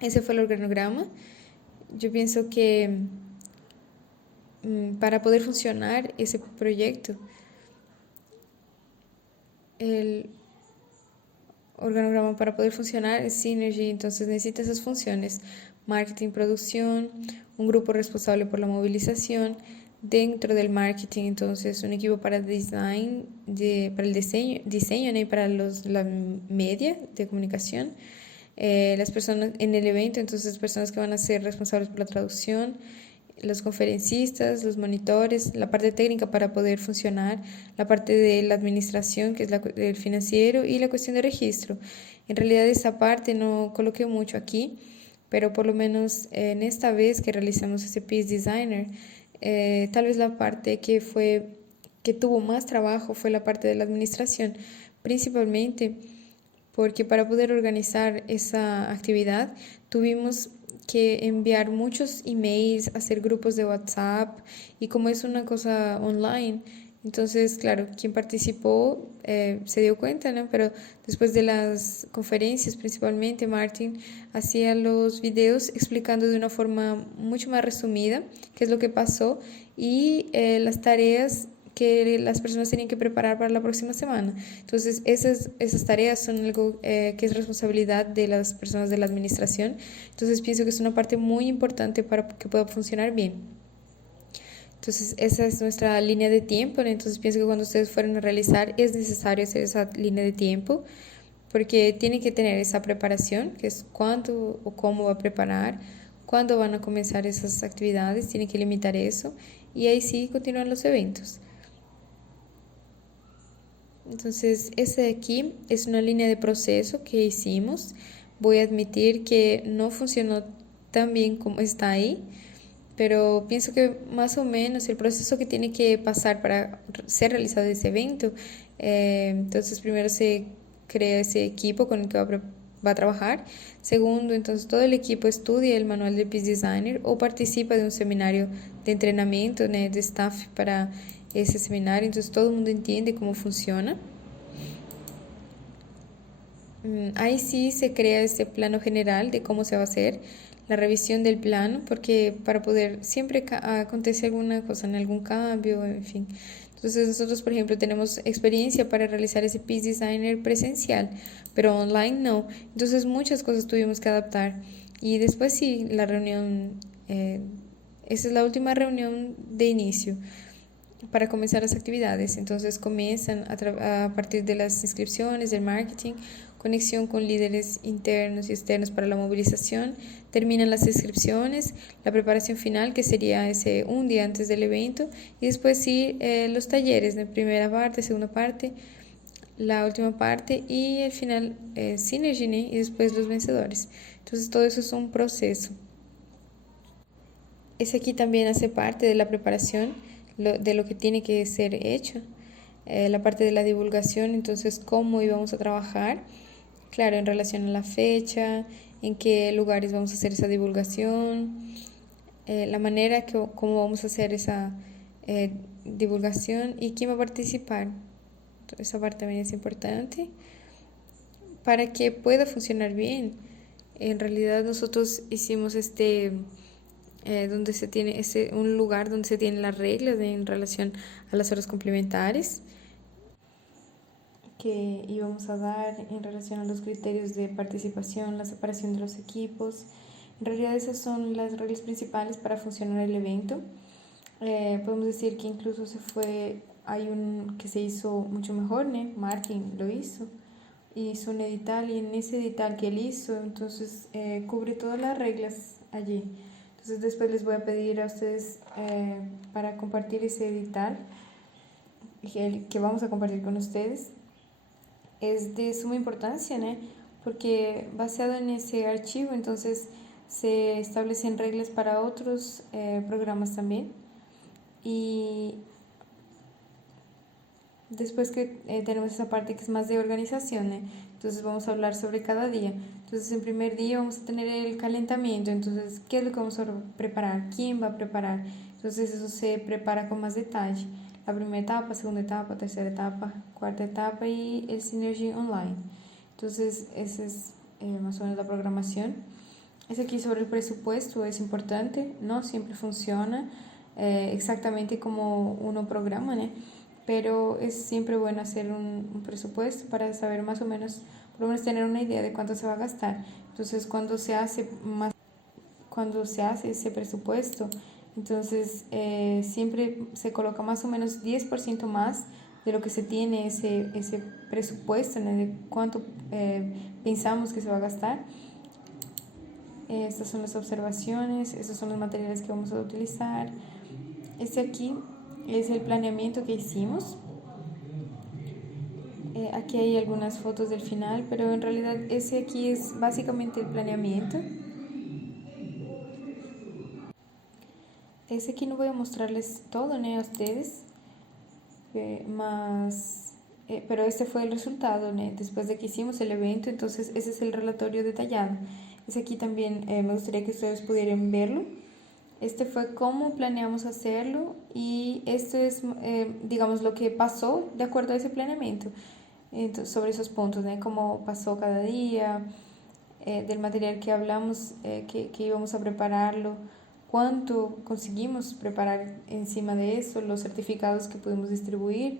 Ese fue el organograma. Yo pienso que para poder funcionar ese proyecto, el organograma para poder funcionar es Synergy, entonces necesita esas funciones: marketing, producción, un grupo responsable por la movilización. Dentro del marketing, entonces, un equipo para design, para el diseño y para la media de comunicación. Las personas en el evento, entonces, personas que van a ser responsables por la traducción, los conferencistas, los monitores, la parte técnica para poder funcionar, la parte de la administración, que es el financiero, y la cuestión de registro. En realidad esa parte no coloqué mucho aquí, pero por lo menos en esta vez que realizamos ese Peace Designer, tal vez la parte que tuvo más trabajo fue la parte de la administración, principalmente porque para poder organizar esa actividad tuvimos que enviar muchos emails, hacer grupos de WhatsApp, y como es una cosa online, Entonces, claro, quien participó se dio cuenta, ¿no? Pero después de las conferencias, principalmente, Martin hacía los videos explicando de una forma mucho más resumida qué es lo que pasó y las tareas que las personas tenían que preparar para la próxima semana. Entonces, esas tareas son algo que es responsabilidad de las personas de la administración. Entonces, pienso que es una parte muy importante para que pueda funcionar bien. Entonces, esa es nuestra línea de tiempo. Entonces, pienso que cuando ustedes fueran a realizar, es necesario hacer esa línea de tiempo, porque tienen que tener esa preparación, que es cuánto o cómo va a preparar, cuándo van a comenzar esas actividades, tienen que limitar eso, y ahí sí continúan los eventos. Entonces, ese de aquí es una línea de proceso que hicimos. Voy a admitir que no funcionó tan bien como está ahí, pero pienso que más o menos el proceso que tiene que pasar para ser realizado ese evento, entonces primero se crea ese equipo con el que va a trabajar. Segundo, entonces todo el equipo estudia el manual del Peace Designer o participa de un seminario de entrenamiento, ¿no?, de staff para ese seminario, entonces todo el mundo entiende cómo funciona. Ahí sí se crea este plano general de cómo se va a hacer la revisión del plano, porque para poder siempre acontece alguna cosa, en algún cambio, en fin. Entonces nosotros, por ejemplo, tenemos experiencia para realizar ese Peace Designer presencial, pero online no. Entonces muchas cosas tuvimos que adaptar. Y después sí, la reunión, esa es la última reunión de inicio para comenzar las actividades. Entonces comienzan a partir de las inscripciones, del marketing, conexión con líderes internos y externos para la movilización, terminan las inscripciones, la preparación final, que sería ese un día antes del evento, y después sí los talleres de primera parte, segunda parte, la última parte y el final Synergy, y después los vencedores. Entonces todo eso es un proceso. Ese aquí también hace parte de la preparación de lo que tiene que ser hecho. La parte de la divulgación, entonces cómo íbamos a trabajar, claro, en relación a la fecha, en qué lugares vamos a hacer esa divulgación, la manera cómo vamos a hacer esa divulgación y quién va a participar. Esa parte también es importante para que pueda funcionar bien. En realidad nosotros hicimos donde se tiene un lugar donde se tienen las reglas en relación a las horas complementarias que íbamos a dar en relación a los criterios de participación, la separación de los equipos. En realidad esas son las reglas principales para funcionar el evento. Podemos decir que incluso hay un que se hizo mucho mejor, ¿no? Martin lo hizo un edital, y en ese edital que él hizo, entonces cubre todas las reglas allí. Entonces después les voy a pedir a ustedes para compartir ese edital que vamos a compartir con ustedes. Es de suma importancia, ¿no?, porque basado en ese archivo entonces se establecen reglas para otros programas también. Y después que tenemos esa parte que es más de organización, entonces vamos a hablar sobre cada día. Entonces en primer día vamos a tener el calentamiento, entonces qué es lo que vamos a preparar, quién va a preparar, entonces eso se prepara con más detalle. La primera etapa, segunda etapa, tercera etapa, cuarta etapa y el Synergy Online. Entonces esa es más o menos la programación. Es aquí sobre el presupuesto, es importante, no siempre funciona exactamente como uno programa, ¿no?, pero es siempre bueno hacer un presupuesto para saber más o menos, por lo menos tener una idea de cuánto se va a gastar. Entonces cuando se hace ese presupuesto, entonces siempre se coloca más o menos 10% más de lo que se tiene ese presupuesto, ¿no?, de cuánto pensamos que se va a gastar. Estas son las observaciones, estos son los materiales que vamos a utilizar. Este aquí es el planeamiento que hicimos. Aquí hay algunas fotos del final, pero en realidad ese aquí es básicamente el planeamiento. Ese aquí no voy a mostrarles todo, ¿no?, a ustedes, pero este fue el resultado, ¿no?, después de que hicimos el evento. Entonces ese es el relatorio detallado. Ese aquí también me gustaría que ustedes pudieran verlo. Este fue cómo planeamos hacerlo y esto es, digamos, lo que pasó de acuerdo a ese planeamiento. Entonces, sobre esos puntos, ¿no? Cómo pasó cada día, del material que hablamos, que íbamos a prepararlo, cuánto conseguimos preparar encima de eso, los certificados que pudimos distribuir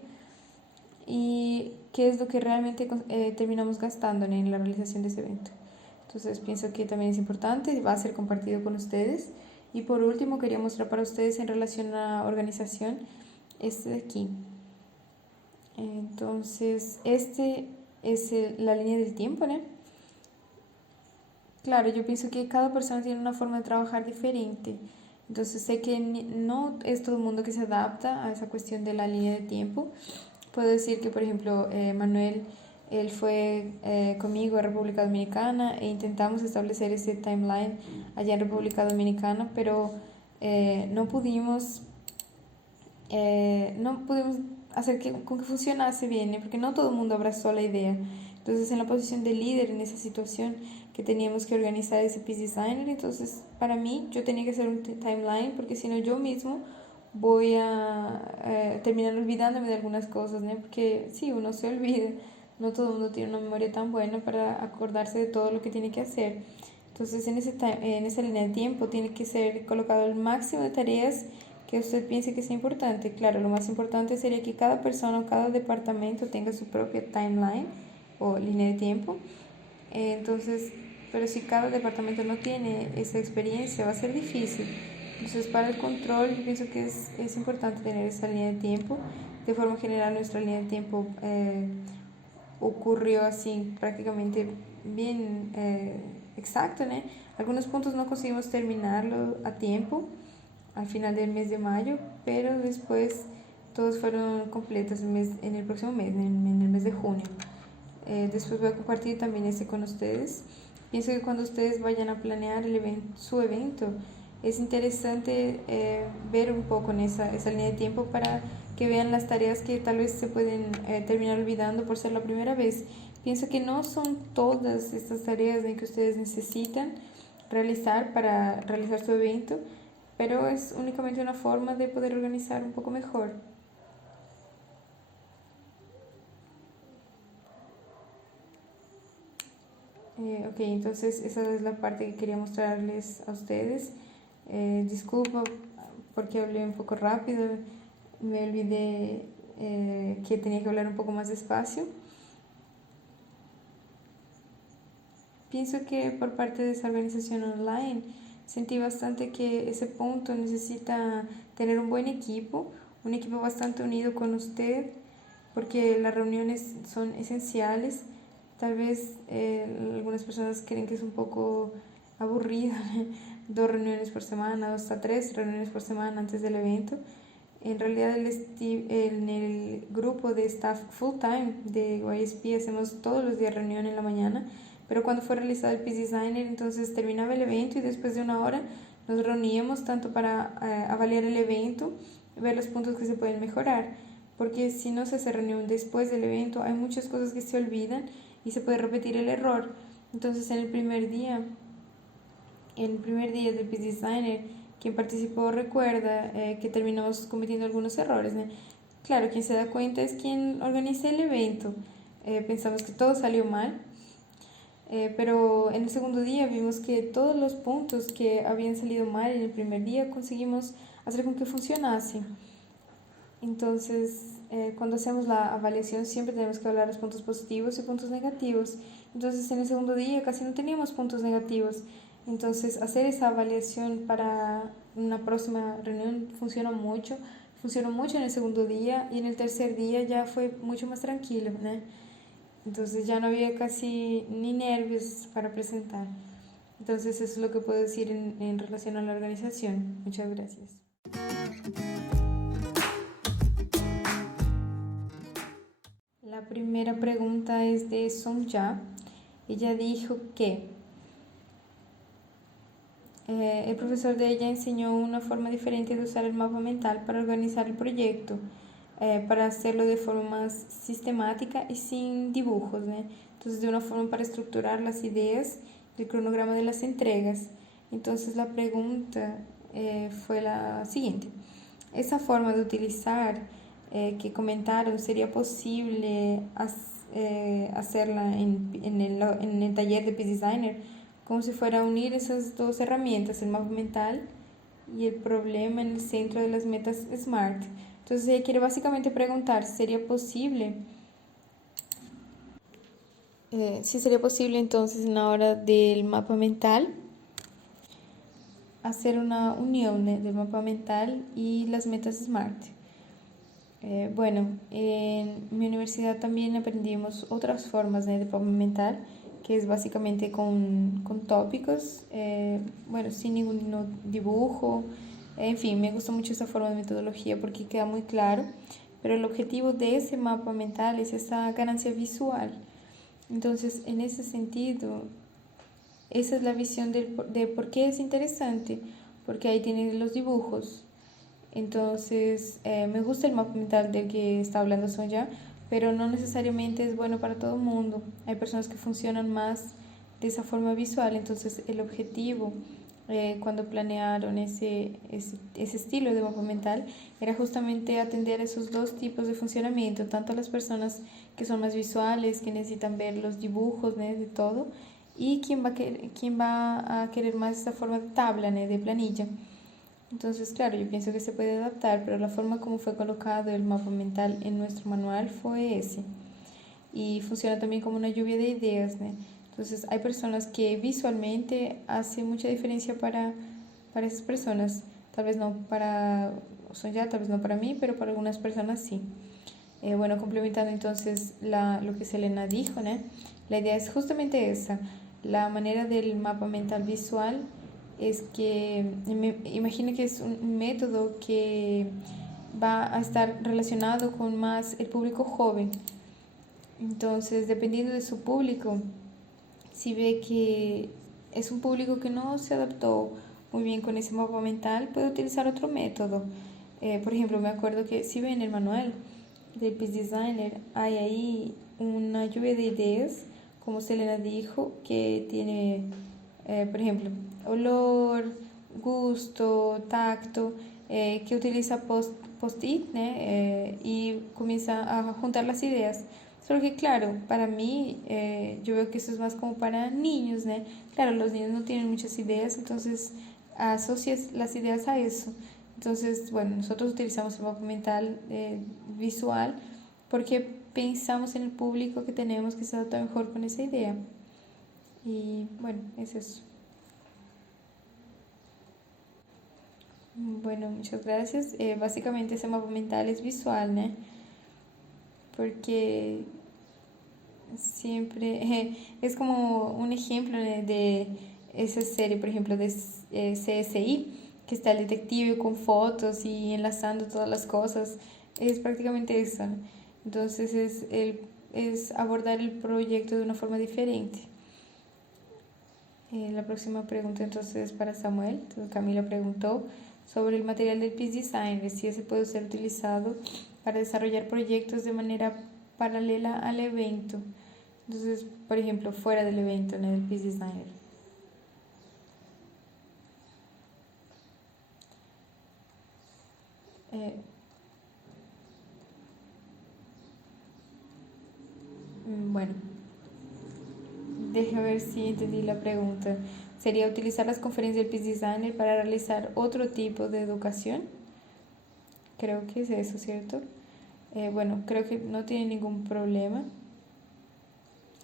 y qué es lo que realmente terminamos gastando en la realización de ese evento. Entonces pienso que también es importante, va a ser compartido con ustedes. Y por último quería mostrar para ustedes en relación a organización este de aquí. Entonces este es la línea del tiempo, ¿no? Claro, yo pienso que cada persona tiene una forma de trabajar diferente. Entonces sé que no es todo el mundo que se adapta a esa cuestión de la línea de tiempo. Puedo decir que, por ejemplo, Manuel, él fue conmigo a República Dominicana e intentamos establecer ese timeline allá en República Dominicana, pero no pudimos hacer con que funcionase bien, porque no todo el mundo abrazó la idea. Entonces, en la posición de líder en esa situación que teníamos que organizar ese Peace Designer, entonces para mí yo tenía que hacer un timeline, porque si no yo mismo voy a terminar olvidándome de algunas cosas, ¿no? Porque sí, uno se olvida, no todo el mundo tiene una memoria tan buena para acordarse de todo lo que tiene que hacer. Entonces en esa línea de tiempo tiene que ser colocado el máximo de tareas que usted piense que sea importante. Claro, lo más importante sería que cada persona o cada departamento tenga su propia timeline o línea de tiempo. Entonces, pero si cada departamento no tiene esa experiencia, va a ser difícil. Entonces, para el control, yo pienso que es importante tener esa línea de tiempo. De forma general, nuestra línea de tiempo ocurrió así prácticamente bien exacto, ¿no? Algunos puntos no conseguimos terminarlo a tiempo al final del mes de mayo, pero después todos fueron completos en el próximo mes, en el mes de junio. Después voy a compartir también este con ustedes. Pienso que cuando ustedes vayan a planear su evento, es interesante ver un poco en esa línea de tiempo para que vean las tareas que tal vez se pueden terminar olvidando por ser la primera vez. Pienso que no son todas estas tareas que ustedes necesitan realizar para realizar su evento, pero es únicamente una forma de poder organizar un poco mejor. Ok, entonces esa es la parte que quería mostrarles a ustedes. Disculpa porque hablé un poco rápido, me olvidé que tenía que hablar un poco más despacio. Pienso que por parte de esa organización online sentí bastante que ese punto necesita tener un buen equipo, un equipo bastante unido con usted, porque las reuniones son esenciales. Tal vez algunas personas creen que es un poco aburrido, 2 reuniones por semana, hasta 3 reuniones por semana antes del evento. En realidad en el grupo de staff full time de YSP hacemos todos los días reunión en la mañana, pero cuando fue realizado el Peace Designer, entonces terminaba el evento y después de una hora nos reuníamos tanto para avaliar el evento, ver los puntos que se pueden mejorar, porque si no se hace reunión después del evento hay muchas cosas que se olvidan y se puede repetir el error. Entonces en el primer día del Peace Designer, quien participó recuerda que terminamos cometiendo algunos errores, ¿no? Claro, quien se da cuenta es quien organiza el evento. Pensamos que todo salió mal, pero en el segundo día vimos que todos los puntos que habían salido mal en el primer día conseguimos hacer con que funcionase. Entonces, cuando hacemos la avaliación siempre tenemos que hablar los puntos positivos y puntos negativos. Entonces, en el segundo día casi no teníamos puntos negativos. Entonces, hacer esa avaliación para una próxima reunión funcionó mucho en el segundo día y en el tercer día ya fue mucho más tranquilo, ¿no? Entonces ya no había casi ni nervios para presentar. Entonces eso es lo que puedo decir en relación a la organización. Muchas gracias. La primera pregunta es de Sonja. Ella dijo que el profesor de ella enseñó una forma diferente de usar el mapa mental para organizar el proyecto, para hacerlo de forma más sistemática y sin dibujos, ¿no? Entonces de una forma para estructurar las ideas, el cronograma de las entregas. Entonces la pregunta fue la siguiente. Esa forma de utilizar que comentaron, ¿sería posible hacerla en el taller de Peace Designer? Como si fuera unir esas dos herramientas, el mapa mental y el problema en el centro de las metas SMART. Entonces ella quiere básicamente preguntar, ¿sería posible? Si sería posible entonces en la hora del mapa mental hacer una unión del mapa mental y las metas SMART. Bueno, en mi universidad también aprendimos otras formas de mapa mental, que es básicamente con tópicos, bueno, sin ningún dibujo, en fin, me gusta mucho esa forma de metodología porque queda muy claro, pero el objetivo de ese mapa mental es esa ganancia visual. Entonces, en ese sentido, esa es la visión de por qué es interesante, porque ahí tienes los dibujos. Entonces, me gusta el mapa mental del que está hablando Sonia, pero no necesariamente es bueno para todo el mundo. Hay personas que funcionan más de esa forma visual, entonces el objetivo cuando planearon ese estilo de mapa mental era justamente atender esos dos tipos de funcionamiento, tanto a las personas que son más visuales, que necesitan ver los dibujos, ¿no?, de todo, y quien va a querer más esta forma de tabla, ¿no?, de planilla. Entonces, claro, yo pienso que se puede adaptar, pero la forma como fue colocado el mapa mental en nuestro manual fue ese. Y funciona también como una lluvia de ideas, ¿no? Entonces, hay personas que visualmente hace mucha diferencia para esas personas. Tal vez no para Sonia, tal vez no para mí, pero para algunas personas sí. Bueno, complementando entonces lo que Selena dijo, ¿no? La idea es justamente esa. La manera del mapa mental visual es que, imagino que es un método que va a estar relacionado con más el público joven. Entonces, dependiendo de su público, si ve que es un público que no se adaptó muy bien con ese mapa mental, puede utilizar otro método. Por ejemplo, me acuerdo que si ven el manual del Peace Designer, hay ahí una lluvia de ideas, como Selena dijo, que tiene, por ejemplo, olor, gusto, tacto, que utiliza post-it, y comienza a juntar las ideas. Solo que claro, para mí yo veo que eso es más como para niños, ¿no? Claro, los niños no tienen muchas ideas, entonces asocias las ideas a eso. Entonces, bueno, nosotros utilizamos el mapa mental visual porque pensamos en el público que tenemos que se adapta mejor con esa idea. Y bueno, es eso. Bueno, muchas gracias. Básicamente ese mapa mental es visual, ¿no? Porque siempre es como un ejemplo de esa serie, por ejemplo, de CSI, que está el detective con fotos y enlazando todas las cosas. Es prácticamente eso. Entonces es abordar el proyecto de una forma diferente. La próxima pregunta entonces es para Samuel. Entonces, Camila preguntó sobre el material del Peace Design, si ese puede ser utilizado para desarrollar proyectos de manera paralela al evento. Entonces, por ejemplo, fuera del evento, en el Peace Designer. Bueno, déjame ver si entendí la pregunta. ¿Sería utilizar las conferencias del Peace Designer para realizar otro tipo de educación? Creo que es eso, ¿cierto? Bueno, creo que no tiene ningún problema.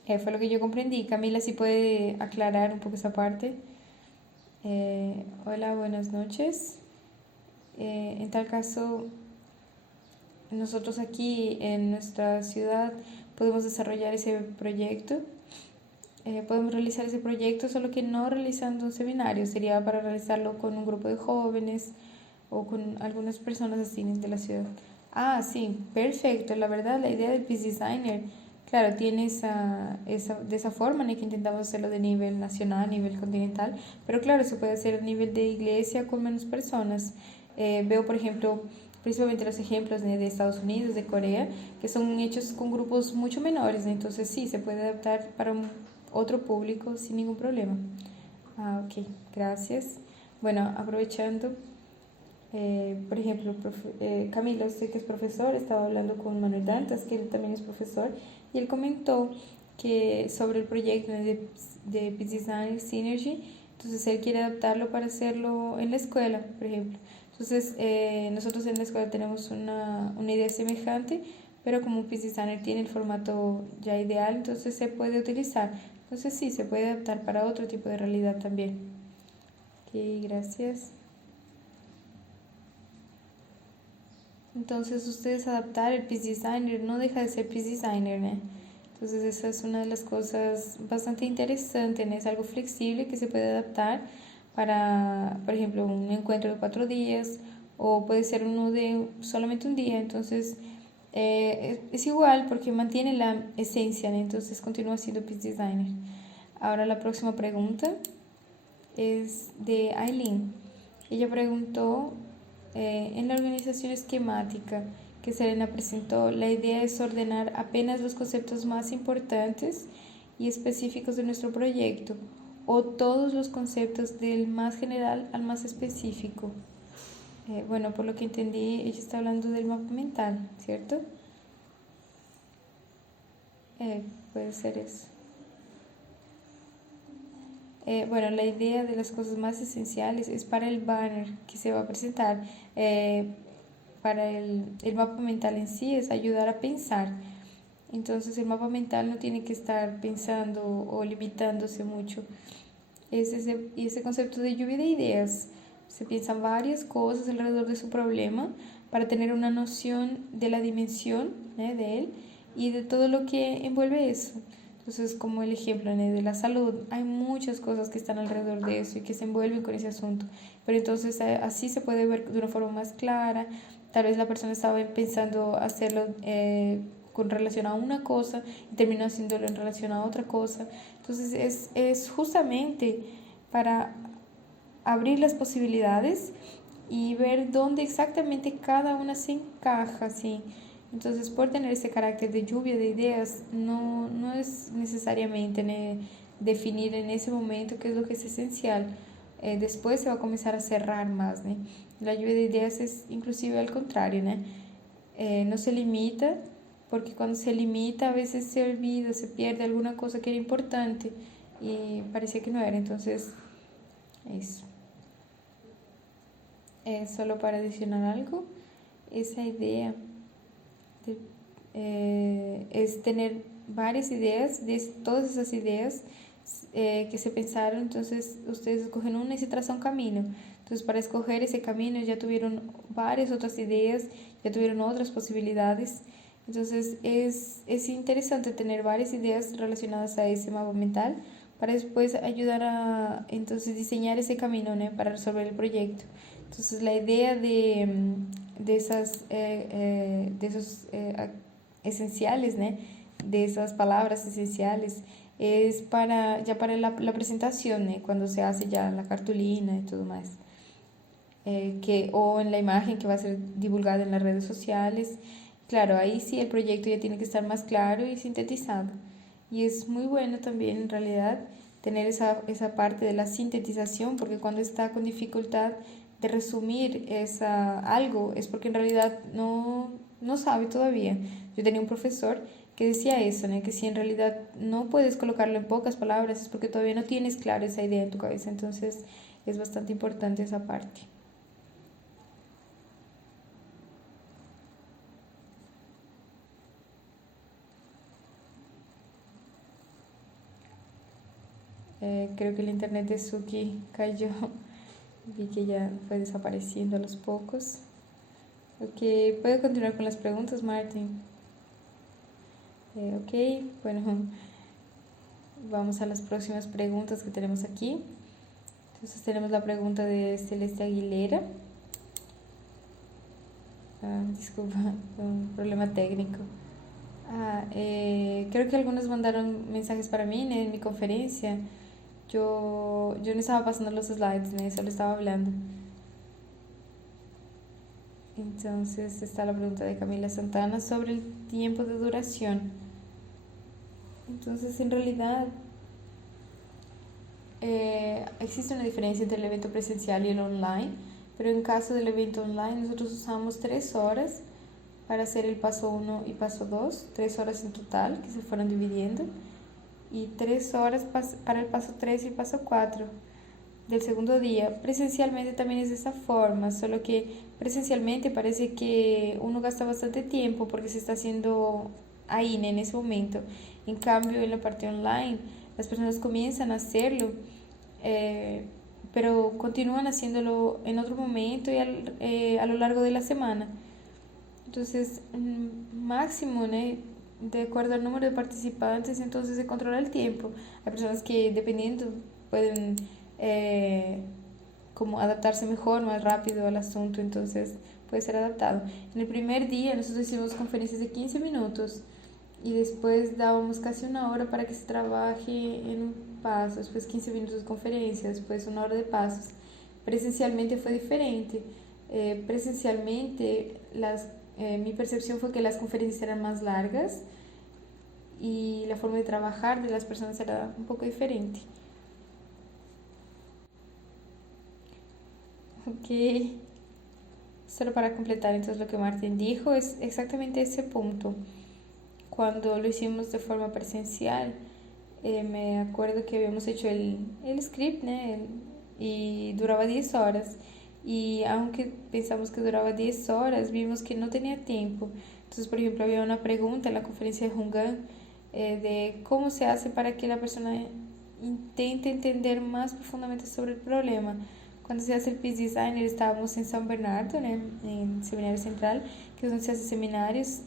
Fue lo que yo comprendí. Camila, si puede aclarar un poco esa parte. Hola, buenas noches. En tal caso, nosotros aquí en nuestra ciudad podemos desarrollar ese proyecto. Podemos realizar ese proyecto, solo que no realizando un seminario. Sería para realizarlo con un grupo de jóvenes o con algunas personas así de la ciudad. Ah, sí, perfecto. La verdad, la idea del Peace Designer, claro, tiene de esa forma en la que intentamos hacerlo de nivel nacional, a nivel continental, pero claro, se puede hacer a nivel de iglesia con menos personas. Veo, por ejemplo, principalmente los ejemplos de Estados Unidos, de Corea, que son hechos con grupos mucho menores, entonces sí, se puede adaptar para otro público sin ningún problema. Ah, ok, gracias. Bueno, aprovechando, por ejemplo, Camilo, usted que es profesor, estaba hablando con Manuel Dantas, que él también es profesor, y él comentó que sobre el proyecto de Peace Design Synergy, entonces él quiere adaptarlo para hacerlo en la escuela, por ejemplo. Entonces, nosotros en la escuela tenemos una idea semejante, pero como Peace Designer tiene el formato ya ideal, entonces se puede utilizar. Entonces sí, se puede adaptar para otro tipo de realidad también. Ok, gracias. Entonces ustedes adaptar el Peace Designer no deja de ser Peace Designer, ¿no? Entonces esa es una de las cosas bastante interesantes, ¿no? Es algo flexible que se puede adaptar para, por ejemplo, un encuentro de 4 días o puede ser uno de solamente un día. Entonces es igual porque mantiene la esencia, ¿no? Entonces continúa siendo Peace Designer. Ahora la próxima pregunta es de Aileen. Ella preguntó, en la organización esquemática que Serena presentó, la idea es ordenar apenas los conceptos más importantes y específicos de nuestro proyecto o todos los conceptos del más general al más específico. Bueno, por lo que entendí, ella está hablando del mapa mental, ¿cierto? Puede ser eso. Bueno, la idea de las cosas más esenciales es para el banner que se va a presentar. Para el mapa mental en sí es ayudar a pensar. Entonces el mapa mental no tiene que estar pensando o limitándose mucho. Y ese concepto de lluvia de ideas. Se piensan varias cosas alrededor de su problema para tener una noción de la dimensión, de él y de todo lo que envuelve eso. Entonces, como el ejemplo de la salud, hay muchas cosas que están alrededor de eso y que se envuelven con ese asunto. Pero entonces así se puede ver de una forma más clara. Tal vez la persona estaba pensando hacerlo con relación a una cosa y terminó haciéndolo en relación a otra cosa. Entonces es justamente para abrir las posibilidades y ver dónde exactamente cada una se encaja, ¿sí? Entonces, por tener ese carácter de lluvia de ideas, no es necesariamente definir en ese momento qué es lo que es esencial. Después se va a comenzar a cerrar más, ¿no? La lluvia de ideas es inclusive al contrario, ¿no? No se limita, porque cuando se limita a veces se olvida, se pierde alguna cosa que era importante y parecía que no era. Entonces, eso. Solo para adicionar algo, esa idea de, es tener varias ideas, de todas esas ideas que se pensaron, entonces ustedes escogen una y se traza un camino. Entonces para escoger ese camino ya tuvieron varias otras ideas, ya tuvieron otras posibilidades. Entonces es interesante tener varias ideas relacionadas a ese mapa mental para después ayudar a entonces diseñar ese camino, ¿no? Para resolver el proyecto. Entonces la idea de esos esenciales, ¿no? De esas palabras esenciales es para la presentación, ¿no? Cuando se hace ya la cartulina y todo más. O en la imagen que va a ser divulgada en las redes sociales. Claro, ahí sí el proyecto ya tiene que estar más claro y sintetizado. Y es muy bueno también en realidad tener esa parte de la sintetización, porque cuando está con dificultad de resumir algo es porque en realidad no sabe todavía. Yo tenía un profesor que decía eso, ¿no? Que si en realidad no puedes colocarlo en pocas palabras es porque todavía no tienes clara esa idea en tu cabeza. Entonces es bastante importante esa parte. Creo que el internet de Suki cayó. Vi que ya fue desapareciendo a los pocos. Ok, puedo continuar con las preguntas, Martín. Ok, bueno, vamos a las próximas preguntas que tenemos aquí. Entonces tenemos la pregunta de Celeste Aguilera. Disculpa, un problema técnico. Creo que algunos mandaron mensajes para mí en mi conferencia. Yo no estaba pasando los slides, solo estaba hablando. Entonces está la pregunta de Camila Santana sobre el tiempo de duración. Entonces en realidad Existe una diferencia entre el evento presencial y el online, pero en caso del evento online nosotros usamos 3 horas para hacer el paso 1 y paso 2, 3 horas en total que se fueron dividiendo, y 3 horas para el paso 3 y el paso 4 del segundo día. Presencialmente también es de esa forma, solo que presencialmente parece que uno gasta bastante tiempo porque se está haciendo ahí en ese momento. En cambio, en la parte online, las personas comienzan a hacerlo, eh, pero continúan haciéndolo en otro momento y a lo largo de la semana. Entonces, máximo, ¿no? De acuerdo al número de participantes, entonces se controla el tiempo. Hay personas que, dependiendo, pueden como adaptarse mejor, más rápido al asunto, entonces puede ser adaptado. En el primer día nosotros hicimos conferencias de 15 minutos y después dábamos casi una hora para que se trabaje en un paso, después 15 minutos de conferencia, después una hora de pasos. Presencialmente fue diferente. Presencialmente mi percepción fue que las conferencias eran más largas y la forma de trabajar de las personas era un poco diferente. Ok, solo para completar entonces lo que Martín dijo, es exactamente ese punto. Cuando lo hicimos de forma presencial, me acuerdo que habíamos hecho el script, ¿no? Y duraba 10 horas. Y aunque pensamos que duraba 10 horas, vimos que no tenía tiempo. Entonces, por ejemplo, había una pregunta en la conferencia de Hungan de cómo se hace para que la persona intente entender más profundamente sobre el problema. Cuando se hace el Peace Designer, estábamos en San Bernardo, en Seminario Central, que es donde se hacen seminarios.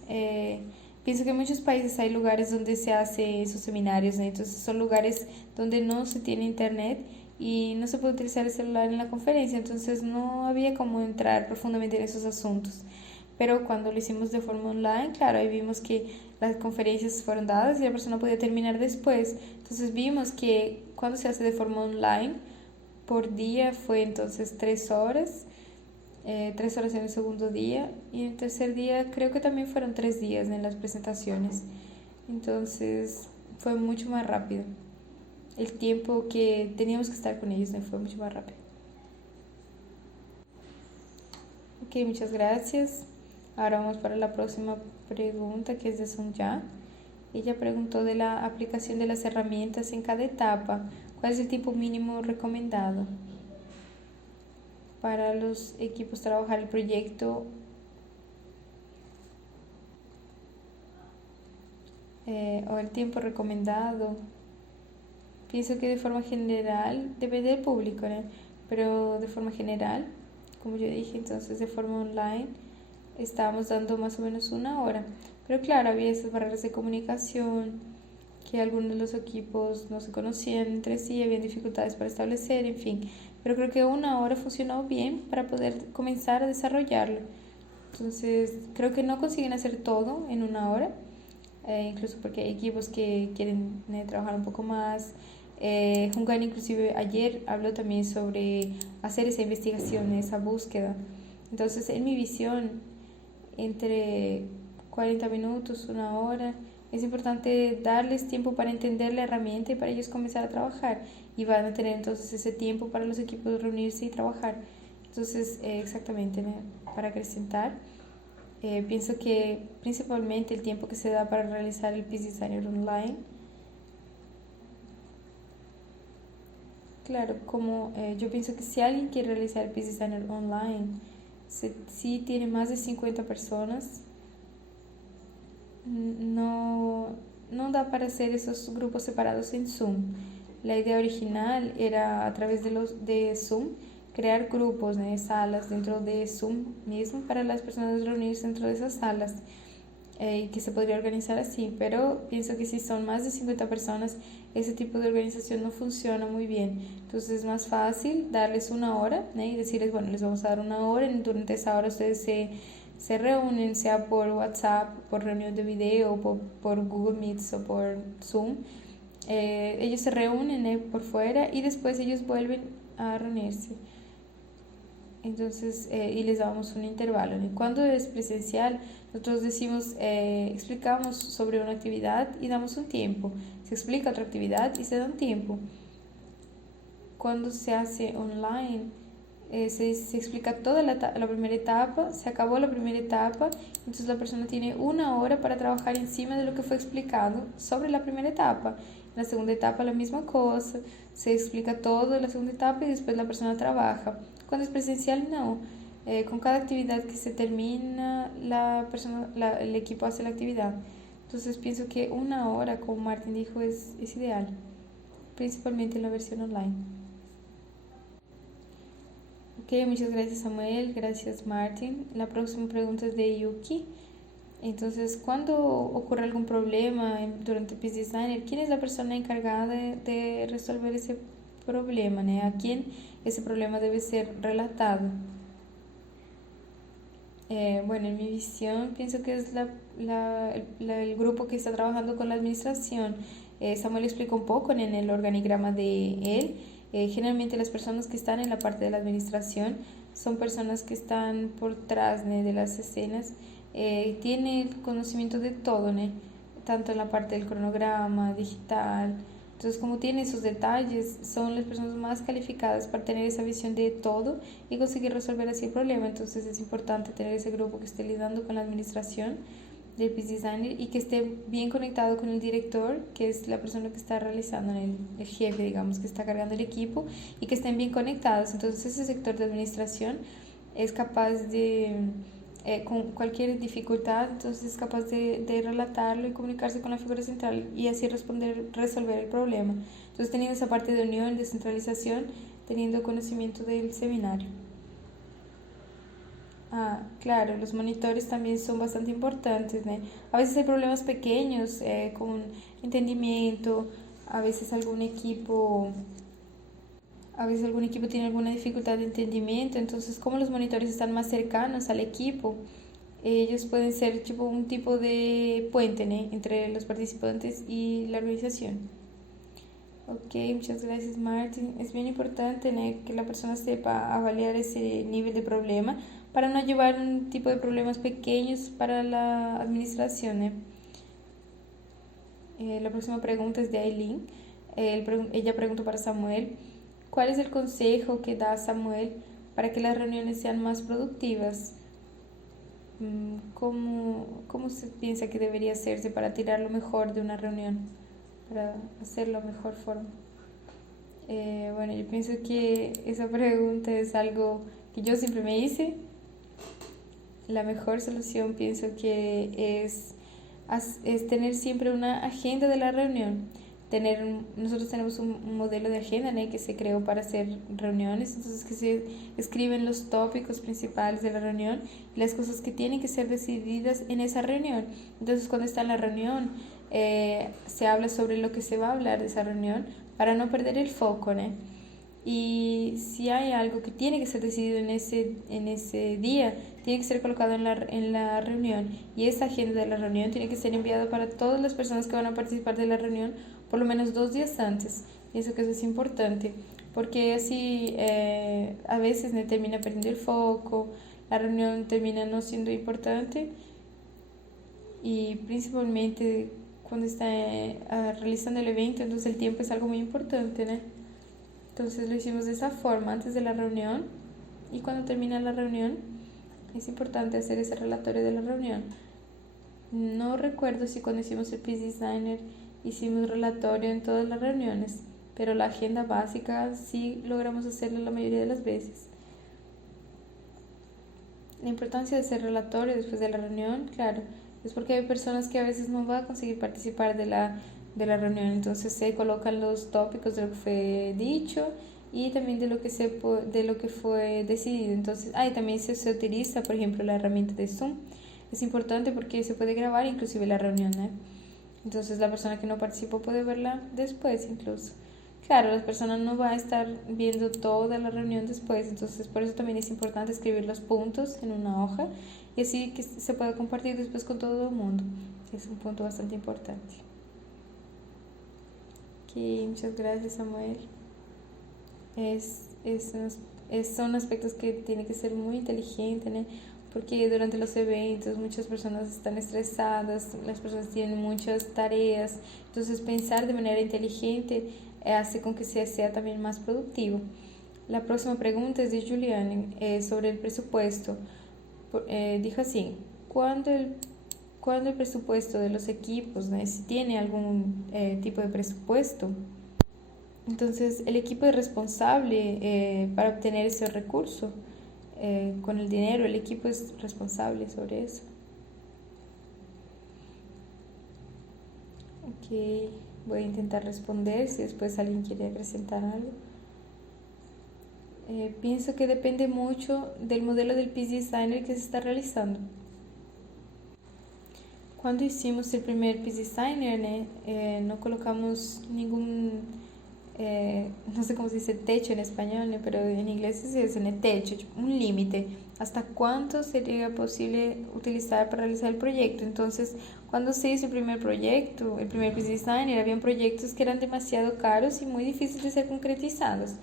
Pienso que en muchos países hay lugares donde se hace esos seminarios, ¿no? Entonces son lugares donde no se tiene internet y no se puede utilizar el celular en la conferencia, entonces no había como entrar profundamente en esos asuntos. Pero cuando lo hicimos de forma online, claro, ahí vimos que las conferencias fueron dadas y la persona podía terminar después. Entonces vimos que cuando se hace de forma online, por día fue entonces 3 horas, 3 horas en el segundo día, y en el tercer día creo que también fueron 3 días en las presentaciones. Entonces fue mucho más rápido. El tiempo que teníamos que estar con ellos, ¿no? Fue mucho más rápido. Ok, muchas gracias. Ahora vamos para la próxima pregunta, que es de Sonja. Ella preguntó de la aplicación de las herramientas en cada etapa. ¿Cuál es el tiempo mínimo recomendado para los equipos trabajar el proyecto? O el tiempo recomendado. Pienso que de forma general, depende del público, ¿no? Pero de forma general, como yo dije, entonces de forma online estábamos dando más o menos una hora. Pero claro, había esas barreras de comunicación, que algunos de los equipos no se conocían entre sí, había dificultades para establecer, en fin. Pero creo que una hora funcionó bien para poder comenzar a desarrollarlo. Entonces, creo que no consiguen hacer todo en una hora, incluso porque hay equipos que quieren trabajar un poco más. Jungan inclusive ayer habló también sobre hacer esa investigación, esa búsqueda. Entonces, en mi visión, entre 40 minutos, una hora, es importante darles tiempo para entender la herramienta y para ellos comenzar a trabajar. Y van a tener entonces ese tiempo para los equipos reunirse y trabajar. Entonces, exactamente, ¿no? Para acrecentar, pienso que principalmente el tiempo que se da para realizar el Peace Designer online, claro, como yo pienso que si alguien quiere realizar el Peace Designer online, si tiene más de 50 personas, no da para hacer esos grupos separados en Zoom. La idea original era a través de Zoom crear grupos, ¿no? Salas dentro de Zoom mismo para las personas reunirse dentro de esas salas, que se podría organizar así, pero pienso que si son más de 50 personas, ese tipo de organización no funciona muy bien. Entonces es más fácil darles una hora, ¿no? Y decirles, bueno, les vamos a dar una hora, y durante esa hora ustedes se reúnen, sea por WhatsApp, por reunión de video, por Google Meets o por Zoom. Ellos se reúnen por fuera y después ellos vuelven a reunirse. Entonces, y les damos un intervalo. Cuando es presencial, nosotros decimos, explicamos sobre una actividad y damos un tiempo. Se explica otra actividad y se da un tiempo. cuando se hace online, se explica toda la primera etapa, se acabó la primera etapa, entonces la persona tiene 1 hora para trabajar encima de lo que fue explicado sobre la primera etapa. En la segunda etapa la misma cosa, se explica todo en la segunda etapa y después la persona trabaja. Cuando es presencial, no. Con cada actividad que se termina, el equipo hace la actividad. Entonces pienso que 1 hora, como Martín dijo, es ideal, principalmente en la versión online. Ok, muchas gracias Samuel, gracias Martín. La próxima pregunta es de Yuki. Entonces, cuando ocurre algún problema durante Peace Designer, ¿quién es la persona encargada de resolver ese problema? ¿No? ¿A quién ese problema debe ser relatado? Bueno, en mi visión pienso que es el grupo que está trabajando con la administración. Samuel explicó un poco en el organigrama de él. Generalmente las personas que están en la parte de la administración son personas que están por detrás, ¿no?, de las escenas. Tienen conocimiento de todo, ¿no?, tanto en la parte del cronograma, digital. Entonces, como tiene esos detalles, son las personas más calificadas para tener esa visión de todo y conseguir resolver así el problema. Entonces, es importante tener ese grupo que esté lidiando con la administración del Peace Designer y que esté bien conectado con el director, que es la persona que está realizando, el jefe, digamos, que está cargando el equipo, y que estén bien conectados. Entonces, ese sector de administración es capaz de... con cualquier dificultad, entonces es capaz de relatarlo y comunicarse con la figura central y así resolver el problema. Entonces, teniendo esa parte de unión, descentralización, teniendo conocimiento del seminario. Claro, los monitores también son bastante importantes, ¿no? A veces hay problemas pequeños con entendimiento, a veces algún equipo tiene alguna dificultad de entendimiento, entonces como los monitores están más cercanos al equipo, ellos pueden ser un tipo de puente, ¿no?, entre los participantes y la organización. Ok, muchas gracias Martin. Es bien importante, ¿no?, que la persona sepa avaliar ese nivel de problema para no llevar un tipo de problemas pequeños para la administración, ¿no? La próxima pregunta es de Aileen. Ella preguntó para Samuel: ¿cuál es el consejo que da Samuel para que las reuniones sean más productivas? ¿Cómo se piensa que debería hacerse para tirar lo mejor de una reunión, para hacerlo de mejor forma? Bueno, yo pienso que esa pregunta es algo que yo siempre me hice. La mejor solución pienso que es tener siempre una agenda de la reunión. Nosotros tenemos un modelo de agenda, ¿no?, que se creó para hacer reuniones, entonces que se escriben los tópicos principales de la reunión y las cosas que tienen que ser decididas en esa reunión. Entonces, cuando está en la reunión, se habla sobre lo que se va a hablar de esa reunión para no perder el foco, ¿no? Y si hay algo que tiene que ser decidido en ese día, tiene que ser colocado en la reunión, y esa agenda de la reunión tiene que ser enviada para todas las personas que van a participar de la reunión por lo menos 2 días antes. Y eso que es importante, porque así a veces termina perdiendo el foco, la reunión termina no siendo importante, y principalmente cuando está realizando el evento, entonces el tiempo es algo muy importante, ¿no? Entonces lo hicimos de esa forma antes de la reunión, y cuando termina la reunión es importante hacer ese relatorio de la reunión. No recuerdo si cuando hicimos el Peace Designer hicimos relatorio en todas las reuniones, pero la agenda básica sí logramos hacerlo la mayoría de las veces. La importancia de hacer relatorio después de la reunión, claro, es porque hay personas que a veces no van a conseguir participar de la reunión, entonces se colocan los tópicos de lo que fue dicho y también de lo que fue decidido. Entonces, también se utiliza, por ejemplo, la herramienta de Zoom. Es importante porque se puede grabar inclusive la reunión, ¿eh? Entonces la persona que no participó puede verla después incluso. Claro, la persona no va a estar viendo toda la reunión después, entonces por eso también es importante escribir los puntos en una hoja y así que se pueda compartir después con todo el mundo. Es un punto bastante importante. Ok, muchas gracias Samuel. Son aspectos que tiene que ser muy inteligente, ¿no?, porque durante los eventos muchas personas están estresadas, las personas tienen muchas tareas, entonces pensar de manera inteligente hace con que sea también más productivo. La próxima pregunta es de Juliane sobre el presupuesto. Dijo así, ¿cuándo el presupuesto de los equipos, ¿no? Si tiene algún tipo de presupuesto? Entonces, el equipo es responsable para obtener ese recurso. Con el dinero, el equipo es responsable sobre eso. Ok, voy a intentar responder si después alguien quiere presentar algo. Pienso que depende mucho del modelo del Peace Designer que se está realizando. Cuando hicimos el primer Peace Designer, no colocamos ningún, no sé cómo se dice techo en español, pero en inglés se dice techo, un límite, hasta cuánto sería posible utilizar para realizar el proyecto. Entonces, cuando se hizo el primer proyecto, el primer Peace Designer, habían proyectos que eran demasiado caros y muy difíciles de ser concretizados.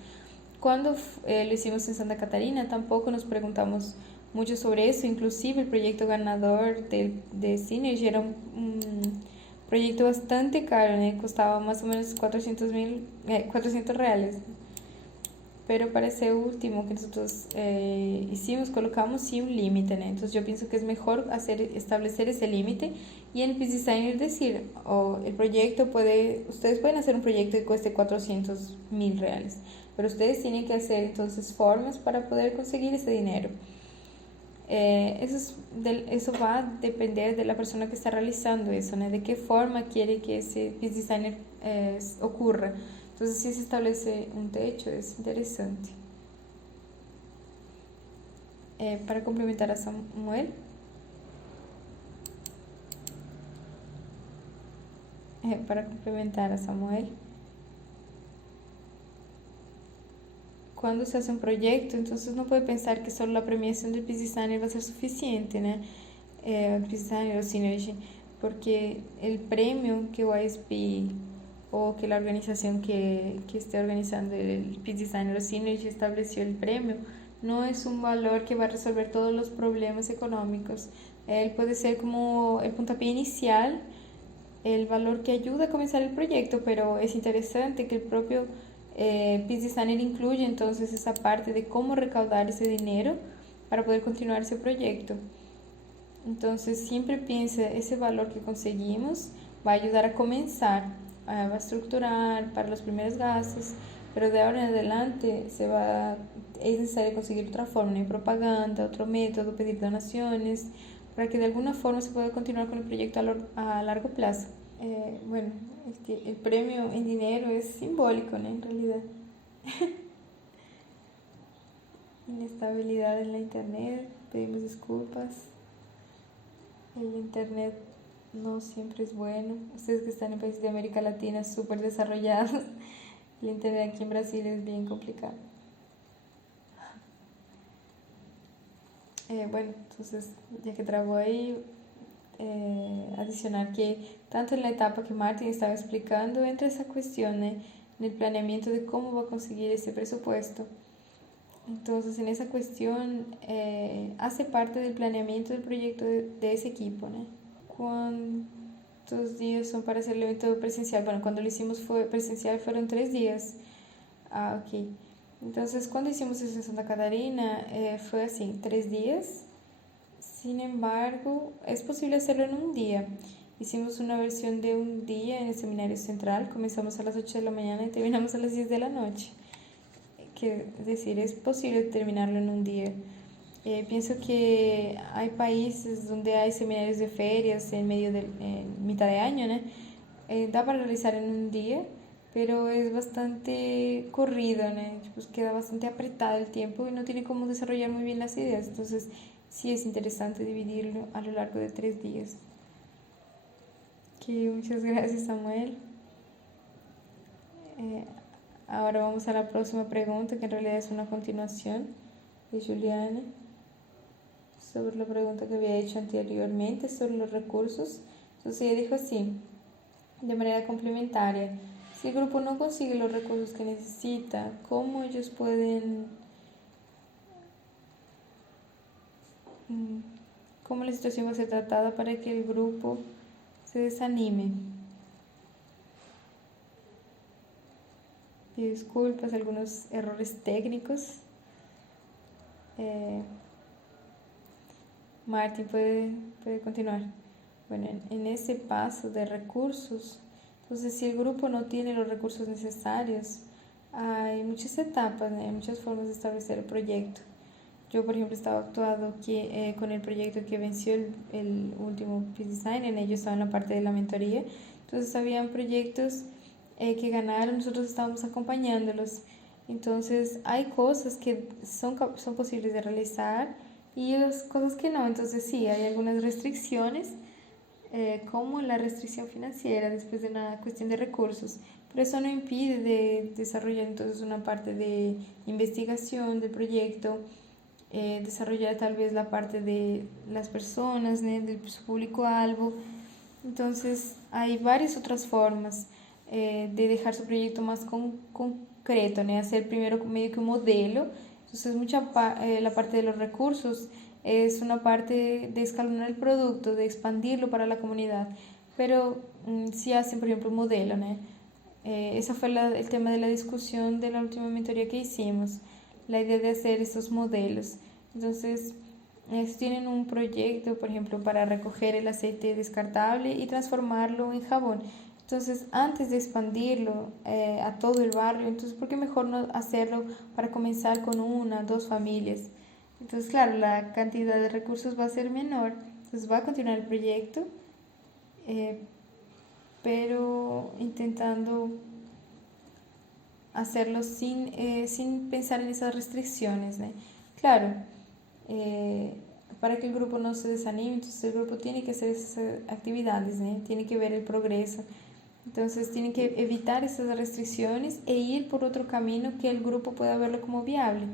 Cuando lo hicimos en Santa Catarina, tampoco nos preguntamos mucho sobre eso. Inclusive el proyecto ganador de Synergy era un proyecto bastante caro, costaba más o menos 400 reales. Pero para ese último que nosotros hicimos, colocamos sí un límite, entonces yo pienso que es mejor establecer ese límite y en el Peace Designer decir, el proyecto ustedes pueden hacer un proyecto que cueste 400.000 reales, pero ustedes tienen que hacer entonces formas para poder conseguir ese dinero. Eso va a depender de la persona que está realizando eso, de qué forma quiere que ese Peace Designer ocurra. Entonces, si se establece un techo, es interesante. Para complementar a Samuel, cuando se hace un proyecto, entonces no puede pensar que solo la premiación del Peace Designer va a ser suficiente, el Peace Designer o Synergy, porque el premio que YSP o que la organización que esté organizando el Peace Designer o Synergy estableció el premio, no es un valor que va a resolver todos los problemas económicos. Él puede ser como el puntapié inicial, el valor que ayuda a comenzar el proyecto, pero es interesante que el propio Peace Designer incluye entonces esa parte de cómo recaudar ese dinero para poder continuar ese proyecto. Entonces siempre piensa, ese valor que conseguimos va a ayudar a comenzar, va a estructurar para los primeros gastos, pero de ahora en adelante es necesario conseguir otra forma, de propaganda, otro método, pedir donaciones, para que de alguna forma se pueda continuar con el proyecto a largo plazo. Bueno, es que el premio en dinero es simbólico, en realidad. Inestabilidad en la internet, pedimos disculpas. El internet no siempre es bueno. Ustedes que están en países de América Latina súper desarrollados, el internet aquí en Brasil es bien complicado. Bueno, entonces, ya que trabo ahí, adicionar que tanto en la etapa que Martín estaba explicando, entra esa cuestión en el planeamiento de cómo va a conseguir ese presupuesto. Entonces, en esa cuestión hace parte del planeamiento del proyecto de ese equipo, ¿Cuántos días son para hacer el evento presencial? Bueno, cuando lo hicimos presencial fueron 3 días. Ok. Entonces, cuando hicimos eso en Santa Catarina, fue así, 3 días. Sin embargo, es posible hacerlo en un día. Hicimos una versión de un día en el seminario central. Comenzamos a las 8 de la mañana y terminamos a las 10 de la noche. Es decir, es posible terminarlo en un día. Pienso que hay países donde hay seminarios de ferias en mitad de año, da para realizar en un día, pero es bastante corrido, pues queda bastante apretado el tiempo y no tiene cómo desarrollar muy bien las ideas. Entonces, sí es interesante dividirlo a lo largo de 3 días. Muchas gracias, Samuel. Ahora vamos a la próxima pregunta, que en realidad es una continuación de Juliana, sobre la pregunta que había hecho anteriormente sobre los recursos. Entonces ella dijo así, de manera complementaria, si el grupo no consigue los recursos que necesita, ¿cómo ellos cómo la situación va a ser tratada para que el grupo se desanime? Pido disculpas, algunos errores técnicos. Martín puede continuar. Bueno, en ese paso de recursos, entonces si el grupo no tiene los recursos necesarios, hay muchas etapas, hay muchas formas de establecer el proyecto. Yo, por ejemplo, estaba actuando con el proyecto que venció el último Peace Design, en ello estaba en la parte de la mentoría. Entonces, habían proyectos que ganaron, nosotros estábamos acompañándolos. Entonces, hay cosas que son posibles de realizar y cosas que no. Entonces, sí, hay algunas restricciones, como la restricción financiera después de una cuestión de recursos. Pero eso no impide de desarrollar entonces una parte de investigación del proyecto, desarrollar tal vez la parte de las personas, de su público albo. Entonces hay varias otras formas de dejar su proyecto más concreto, hacer primero medio que un modelo. Entonces la parte de los recursos es una parte de escalonar el producto, de expandirlo para la comunidad, pero si hacen por ejemplo un modelo, ese fue el tema de la discusión de la última mentoría que hicimos, la idea de hacer estos modelos. Entonces, tienen un proyecto, por ejemplo, para recoger el aceite descartable y transformarlo en jabón. Entonces, antes de expandirlo a todo el barrio, entonces, ¿por qué mejor no hacerlo para comenzar con 1, 2 familias? Entonces, claro, la cantidad de recursos va a ser menor, entonces va a continuar el proyecto, pero intentando hacerlo sin pensar en esas restricciones, Claro, para que el grupo no se desanime, entonces el grupo tiene que hacer esas actividades, tiene que ver el progreso. Entonces tienen que evitar esas restricciones e ir por otro camino que el grupo pueda verlo como viable.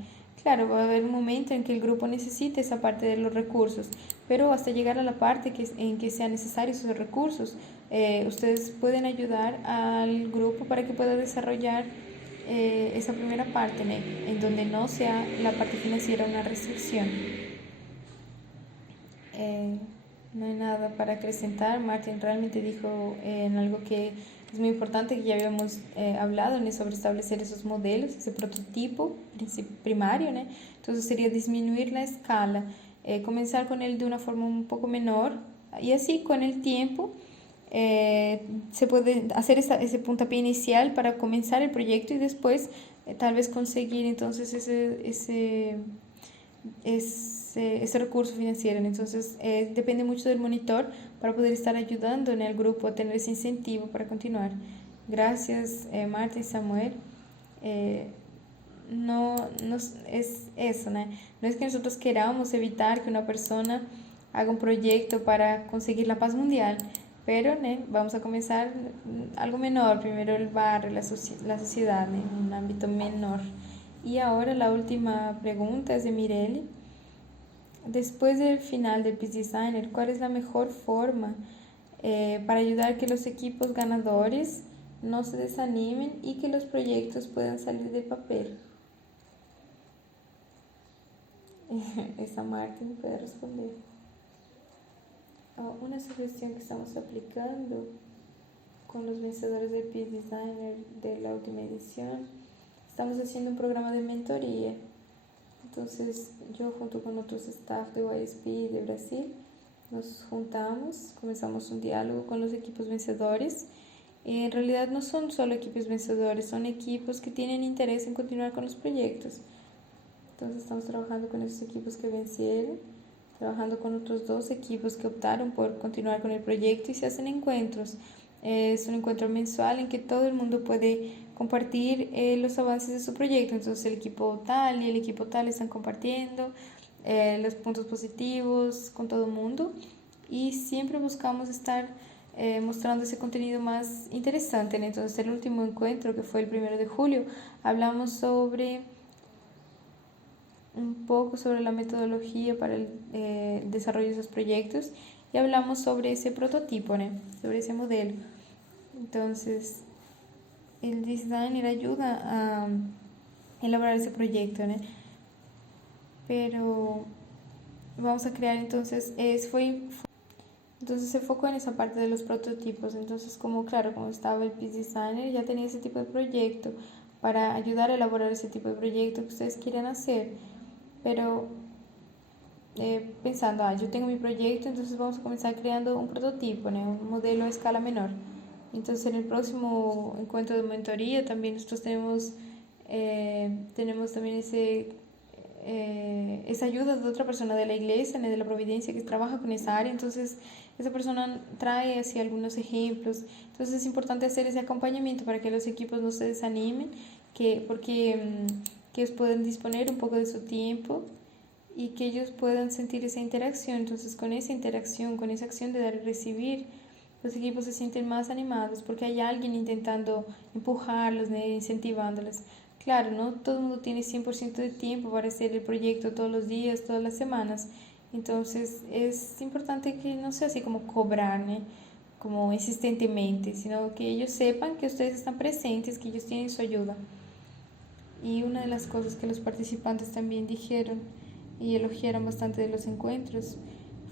Claro, va a haber un momento en que el grupo necesite esa parte de los recursos, pero hasta llegar a la parte en que sean necesarios esos recursos, ustedes pueden ayudar al grupo para que pueda desarrollar esa primera parte, en donde no sea la parte financiera una restricción. No hay nada para acrecentar. Martin realmente dijo en algo que es muy importante, que ya habíamos hablado sobre establecer esos modelos, ese prototipo primario, Entonces sería disminuir la escala, comenzar con él de una forma un poco menor y así con el tiempo se puede hacer ese puntapié inicial para comenzar el proyecto y después tal vez conseguir entonces ese recurso financiero. Entonces depende mucho del monitor para poder estar ayudando en el grupo a tener ese incentivo para continuar. Gracias Marta y Samuel. No es eso, no es que nosotros queramos evitar que una persona haga un proyecto para conseguir la paz mundial, pero vamos a comenzar algo menor, primero el barrio, la sociedad, en un ámbito menor. Y ahora la última pregunta es de Mireli. Después del final del Peace Designer, ¿cuál es la mejor forma para ayudar a que los equipos ganadores no se desanimen y que los proyectos puedan salir de papel? Esa Martín puede responder. Una sugestión que estamos aplicando con los vencedores del Peace Designer de la última edición, estamos haciendo un programa de mentoría. Entonces yo junto con otros staff de YSP de Brasil nos juntamos, comenzamos un diálogo con los equipos vencedores. En realidad no son solo equipos vencedores, son equipos que tienen interés en continuar con los proyectos. Entonces estamos trabajando con esos equipos que vencieron, trabajando con otros 2 equipos que optaron por continuar con el proyecto y se hacen encuentros. Es un encuentro mensual en que todo el mundo puede compartir los avances de su proyecto. Entonces el equipo tal y el equipo tal están compartiendo los puntos positivos con todo el mundo y siempre buscamos estar mostrando ese contenido más interesante. Entonces el último encuentro, que fue el 1 de julio, hablamos un poco sobre la metodología para el desarrollo de esos proyectos y hablamos sobre ese prototipo, sobre ese modelo. Entonces el designer ayuda a elaborar ese proyecto, pero vamos a crear entonces entonces se enfocó en esa parte de los prototipos. Entonces como estaba el Peace Designer, ya tenía ese tipo de proyecto, para ayudar a elaborar ese tipo de proyecto que ustedes quieren hacer. Pero pensando, yo tengo mi proyecto, entonces vamos a comenzar creando un prototipo, ¿no? Un modelo a escala menor. Entonces en el próximo encuentro de mentoría también nosotros tenemos también esa ayuda de otra persona de la iglesia, de la Providencia, que trabaja con esa área. Entonces esa persona trae así algunos ejemplos. Entonces es importante hacer ese acompañamiento para que los equipos no se desanimen, porque que ellos puedan disponer un poco de su tiempo y que ellos puedan sentir esa interacción. Entonces con esa interacción, con esa acción de dar y recibir, los equipos se sienten más animados porque hay alguien intentando empujarlos, incentivándolos. Claro, no todo el mundo tiene 100% de tiempo para hacer el proyecto todos los días, todas las semanas. Entonces es importante que no sea así como cobrar, ¿no? Como insistentemente, sino que ellos sepan que ustedes están presentes, que ellos tienen su ayuda. Y una de las cosas que los participantes también dijeron y elogiaron bastante de los encuentros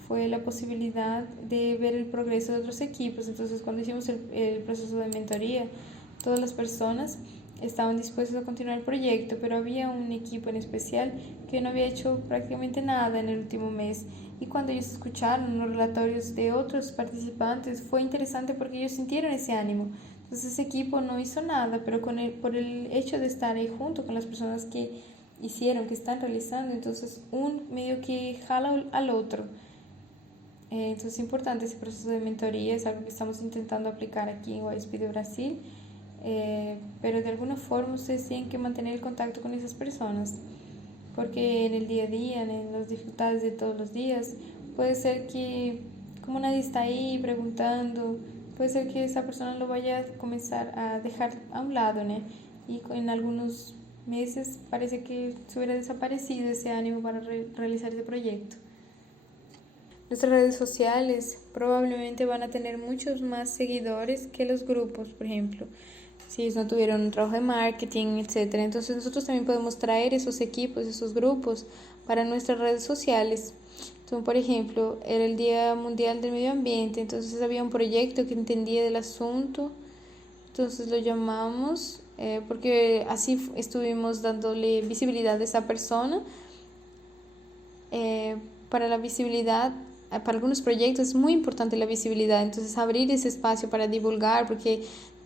fue la posibilidad de ver el progreso de otros equipos. Entonces cuando hicimos el proceso de mentoría, todas las personas estaban dispuestos a continuar el proyecto, pero había un equipo en especial que no había hecho prácticamente nada en el último mes. Y cuando ellos escucharon los relatorios de otros participantes, fue interesante porque ellos sintieron ese ánimo. Entonces ese equipo no hizo nada, pero por el hecho de estar ahí junto con las personas que hicieron, que están realizando, entonces un medio que jala al otro. Entonces es importante ese proceso de mentoría, es algo que estamos intentando aplicar aquí en YSP de Brasil. Pero de alguna forma ustedes tienen que mantener el contacto con esas personas, porque en el día a día, en las dificultades de todos los días, puede ser que como nadie está ahí preguntando, puede ser que esa persona lo vaya a comenzar a dejar a un lado, ¿no? Y en algunos meses parece que se hubiera desaparecido ese ánimo para realizar ese proyecto. Nuestras redes sociales probablemente van a tener muchos más seguidores que los grupos, por ejemplo, si ellos no tuvieron un trabajo de marketing, etcétera. Entonces nosotros también podemos traer esos equipos, esos grupos para nuestras redes sociales. Entonces, por ejemplo, era el Día Mundial del Medio Ambiente, entonces había un proyecto que entendía del asunto, entonces lo llamamos porque así estuvimos dándole visibilidad a esa persona. Para la visibilidad, para algunos proyectos es muy importante la visibilidad, entonces abrir ese espacio para divulgar, porque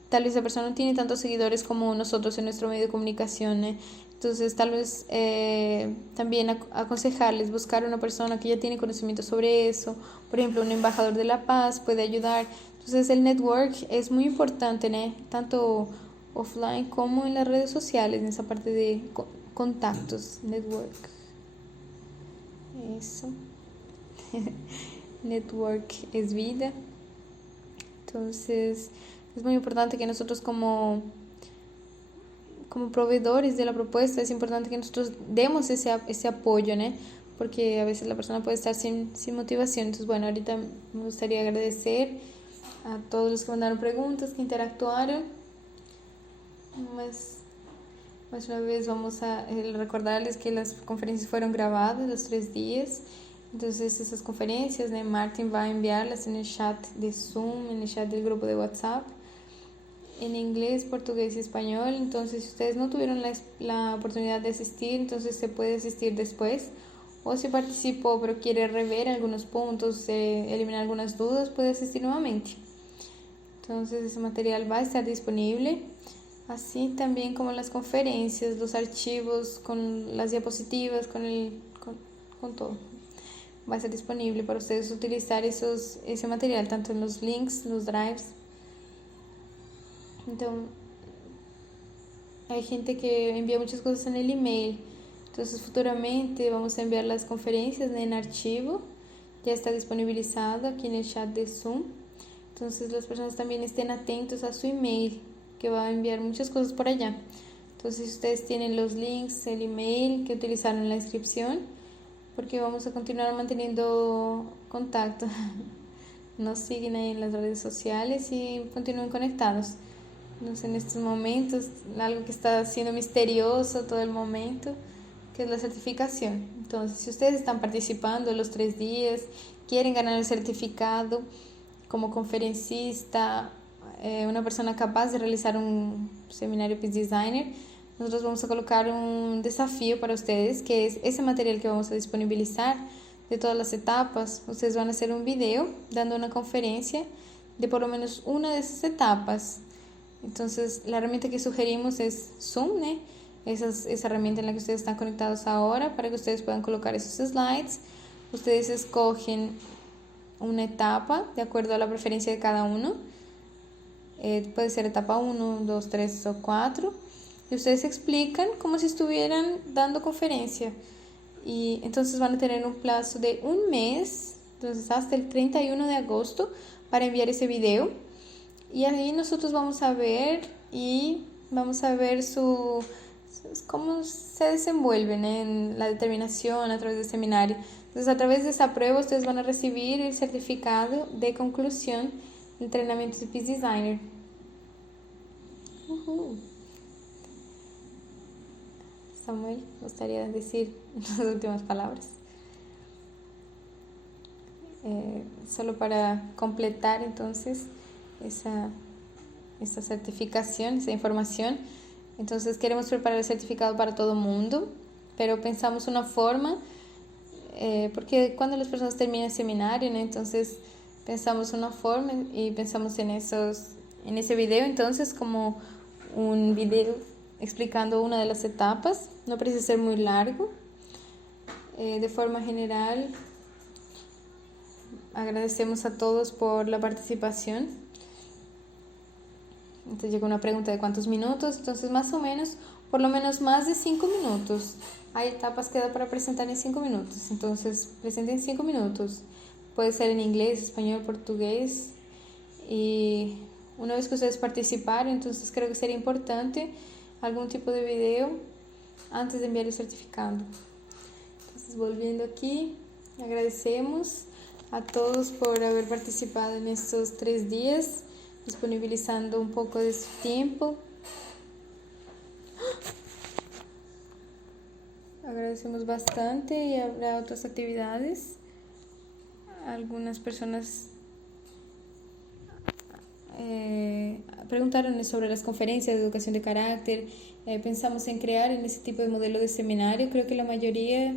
tal vez la persona no tiene tantos seguidores como nosotros en nuestro medio de comunicación, entonces tal vez también aconsejarles buscar una persona que ya tiene conocimiento sobre eso, por ejemplo un embajador de la paz puede ayudar. Entonces el network es muy importante, tanto offline como en las redes sociales, en esa parte de contactos, network. Eso. Network es vida. Entonces es muy importante que nosotros como proveedores de la propuesta, es importante que nosotros demos ese apoyo, ¿no? Porque a veces la persona puede estar sin motivación. Entonces, bueno, ahorita me gustaría agradecer a todos los que mandaron preguntas, que interactuaron. Más una vez vamos a recordarles que las conferencias fueron grabadas los 3 días. Entonces esas conferencias, Martín va a enviarlas en el chat de Zoom, en el chat del grupo de WhatsApp, en inglés, portugués y español. Entonces si ustedes no tuvieron la oportunidad de asistir, entonces se puede asistir después. O si participó pero quiere rever algunos puntos, eliminar algunas dudas, puede asistir nuevamente. Entonces ese material va a estar disponible. Así también como las conferencias, los archivos con las diapositivas, con todo. Va a ser disponible para ustedes utilizar ese material, tanto en los links, los drives. Entonces, hay gente que envía muchas cosas en el email. Entonces, futuramente vamos a enviar las conferencias en archivo. Ya está disponibilizado aquí en el chat de Zoom. Entonces, las personas también estén atentos a su email, que va a enviar muchas cosas por allá. Entonces, si ustedes tienen los links, el email que utilizaron en la descripción, porque vamos a continuar manteniendo contacto. Nos siguen ahí en las redes sociales y continúen conectados. Entonces, en estos momentos, algo que está siendo misterioso todo el momento, que es la certificación. Entonces, si ustedes están participando los 3 días, quieren ganar el certificado como conferencista, una persona capaz de realizar un seminario Peace Designer, nosotros vamos a colocar un desafío para ustedes, que es ese material que vamos a disponibilizar de todas las etapas. Ustedes van a hacer un video dando una conferencia de por lo menos una de esas etapas. Entonces, la herramienta que sugerimos es Zoom, ¿eh? Esa herramienta en la que ustedes están conectados ahora para que ustedes puedan colocar esos slides. Ustedes escogen una etapa de acuerdo a la preferencia de cada uno. Puede ser etapa 1, 2, 3 o 4. Y ustedes explican como si estuvieran dando conferencia. Y entonces van a tener un plazo de un mes, entonces hasta el 31 de agosto, para enviar ese video. Y ahí nosotros vamos a ver cómo se desenvuelven en la determinación a través del seminario. Entonces, a través de esa prueba, ustedes van a recibir el certificado de conclusión de entrenamiento de Peace Designer. Samuel, me gustaría decir las últimas palabras. Solo para completar entonces esa certificación, esa información. Entonces queremos preparar el certificado para todo el mundo, pero pensamos una forma, porque cuando las personas terminan el seminario, ¿no? Entonces pensamos una forma y pensamos en ese video, entonces como un video explicando una de las etapas. No precisa ser muy largo. De forma general, agradecemos a todos por la participación. Entonces llegó una pregunta de cuántos minutos. Entonces más o menos, por lo menos más de 5 minutos. Hay etapas que da para presentar en 5 minutos. Entonces presenten 5 minutos. Puede ser en inglés, español, portugués. Y una vez que ustedes participaron, entonces creo que sería importante algún tipo de video antes de enviar el certificado. Entonces, volviendo aquí, agradecemos a todos por haber participado en estos 3 días, disponibilizando un poco de su tiempo. Agradecemos bastante y habrá otras actividades. Algunas personas preguntaron sobre las conferencias de educación de carácter. Pensamos en crear en ese tipo de modelo de seminario. Creo que la mayoría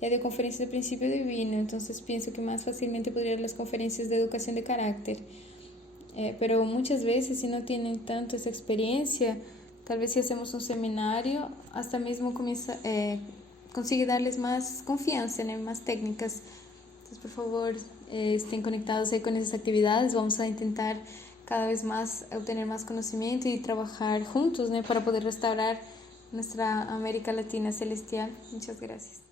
ya dio conferencias de principio divino, entonces pienso que más fácilmente podrían ir las conferencias de educación de carácter. Pero muchas veces, si no tienen tanto esa experiencia, tal vez si hacemos un seminario, hasta mismo consigue darles más confianza, más técnicas. Entonces, por favor, estén conectados ahí con esas actividades. Vamos a intentar cada vez más obtener más conocimiento y trabajar juntos, ¿no? Para poder restaurar nuestra América Latina celestial. Muchas gracias.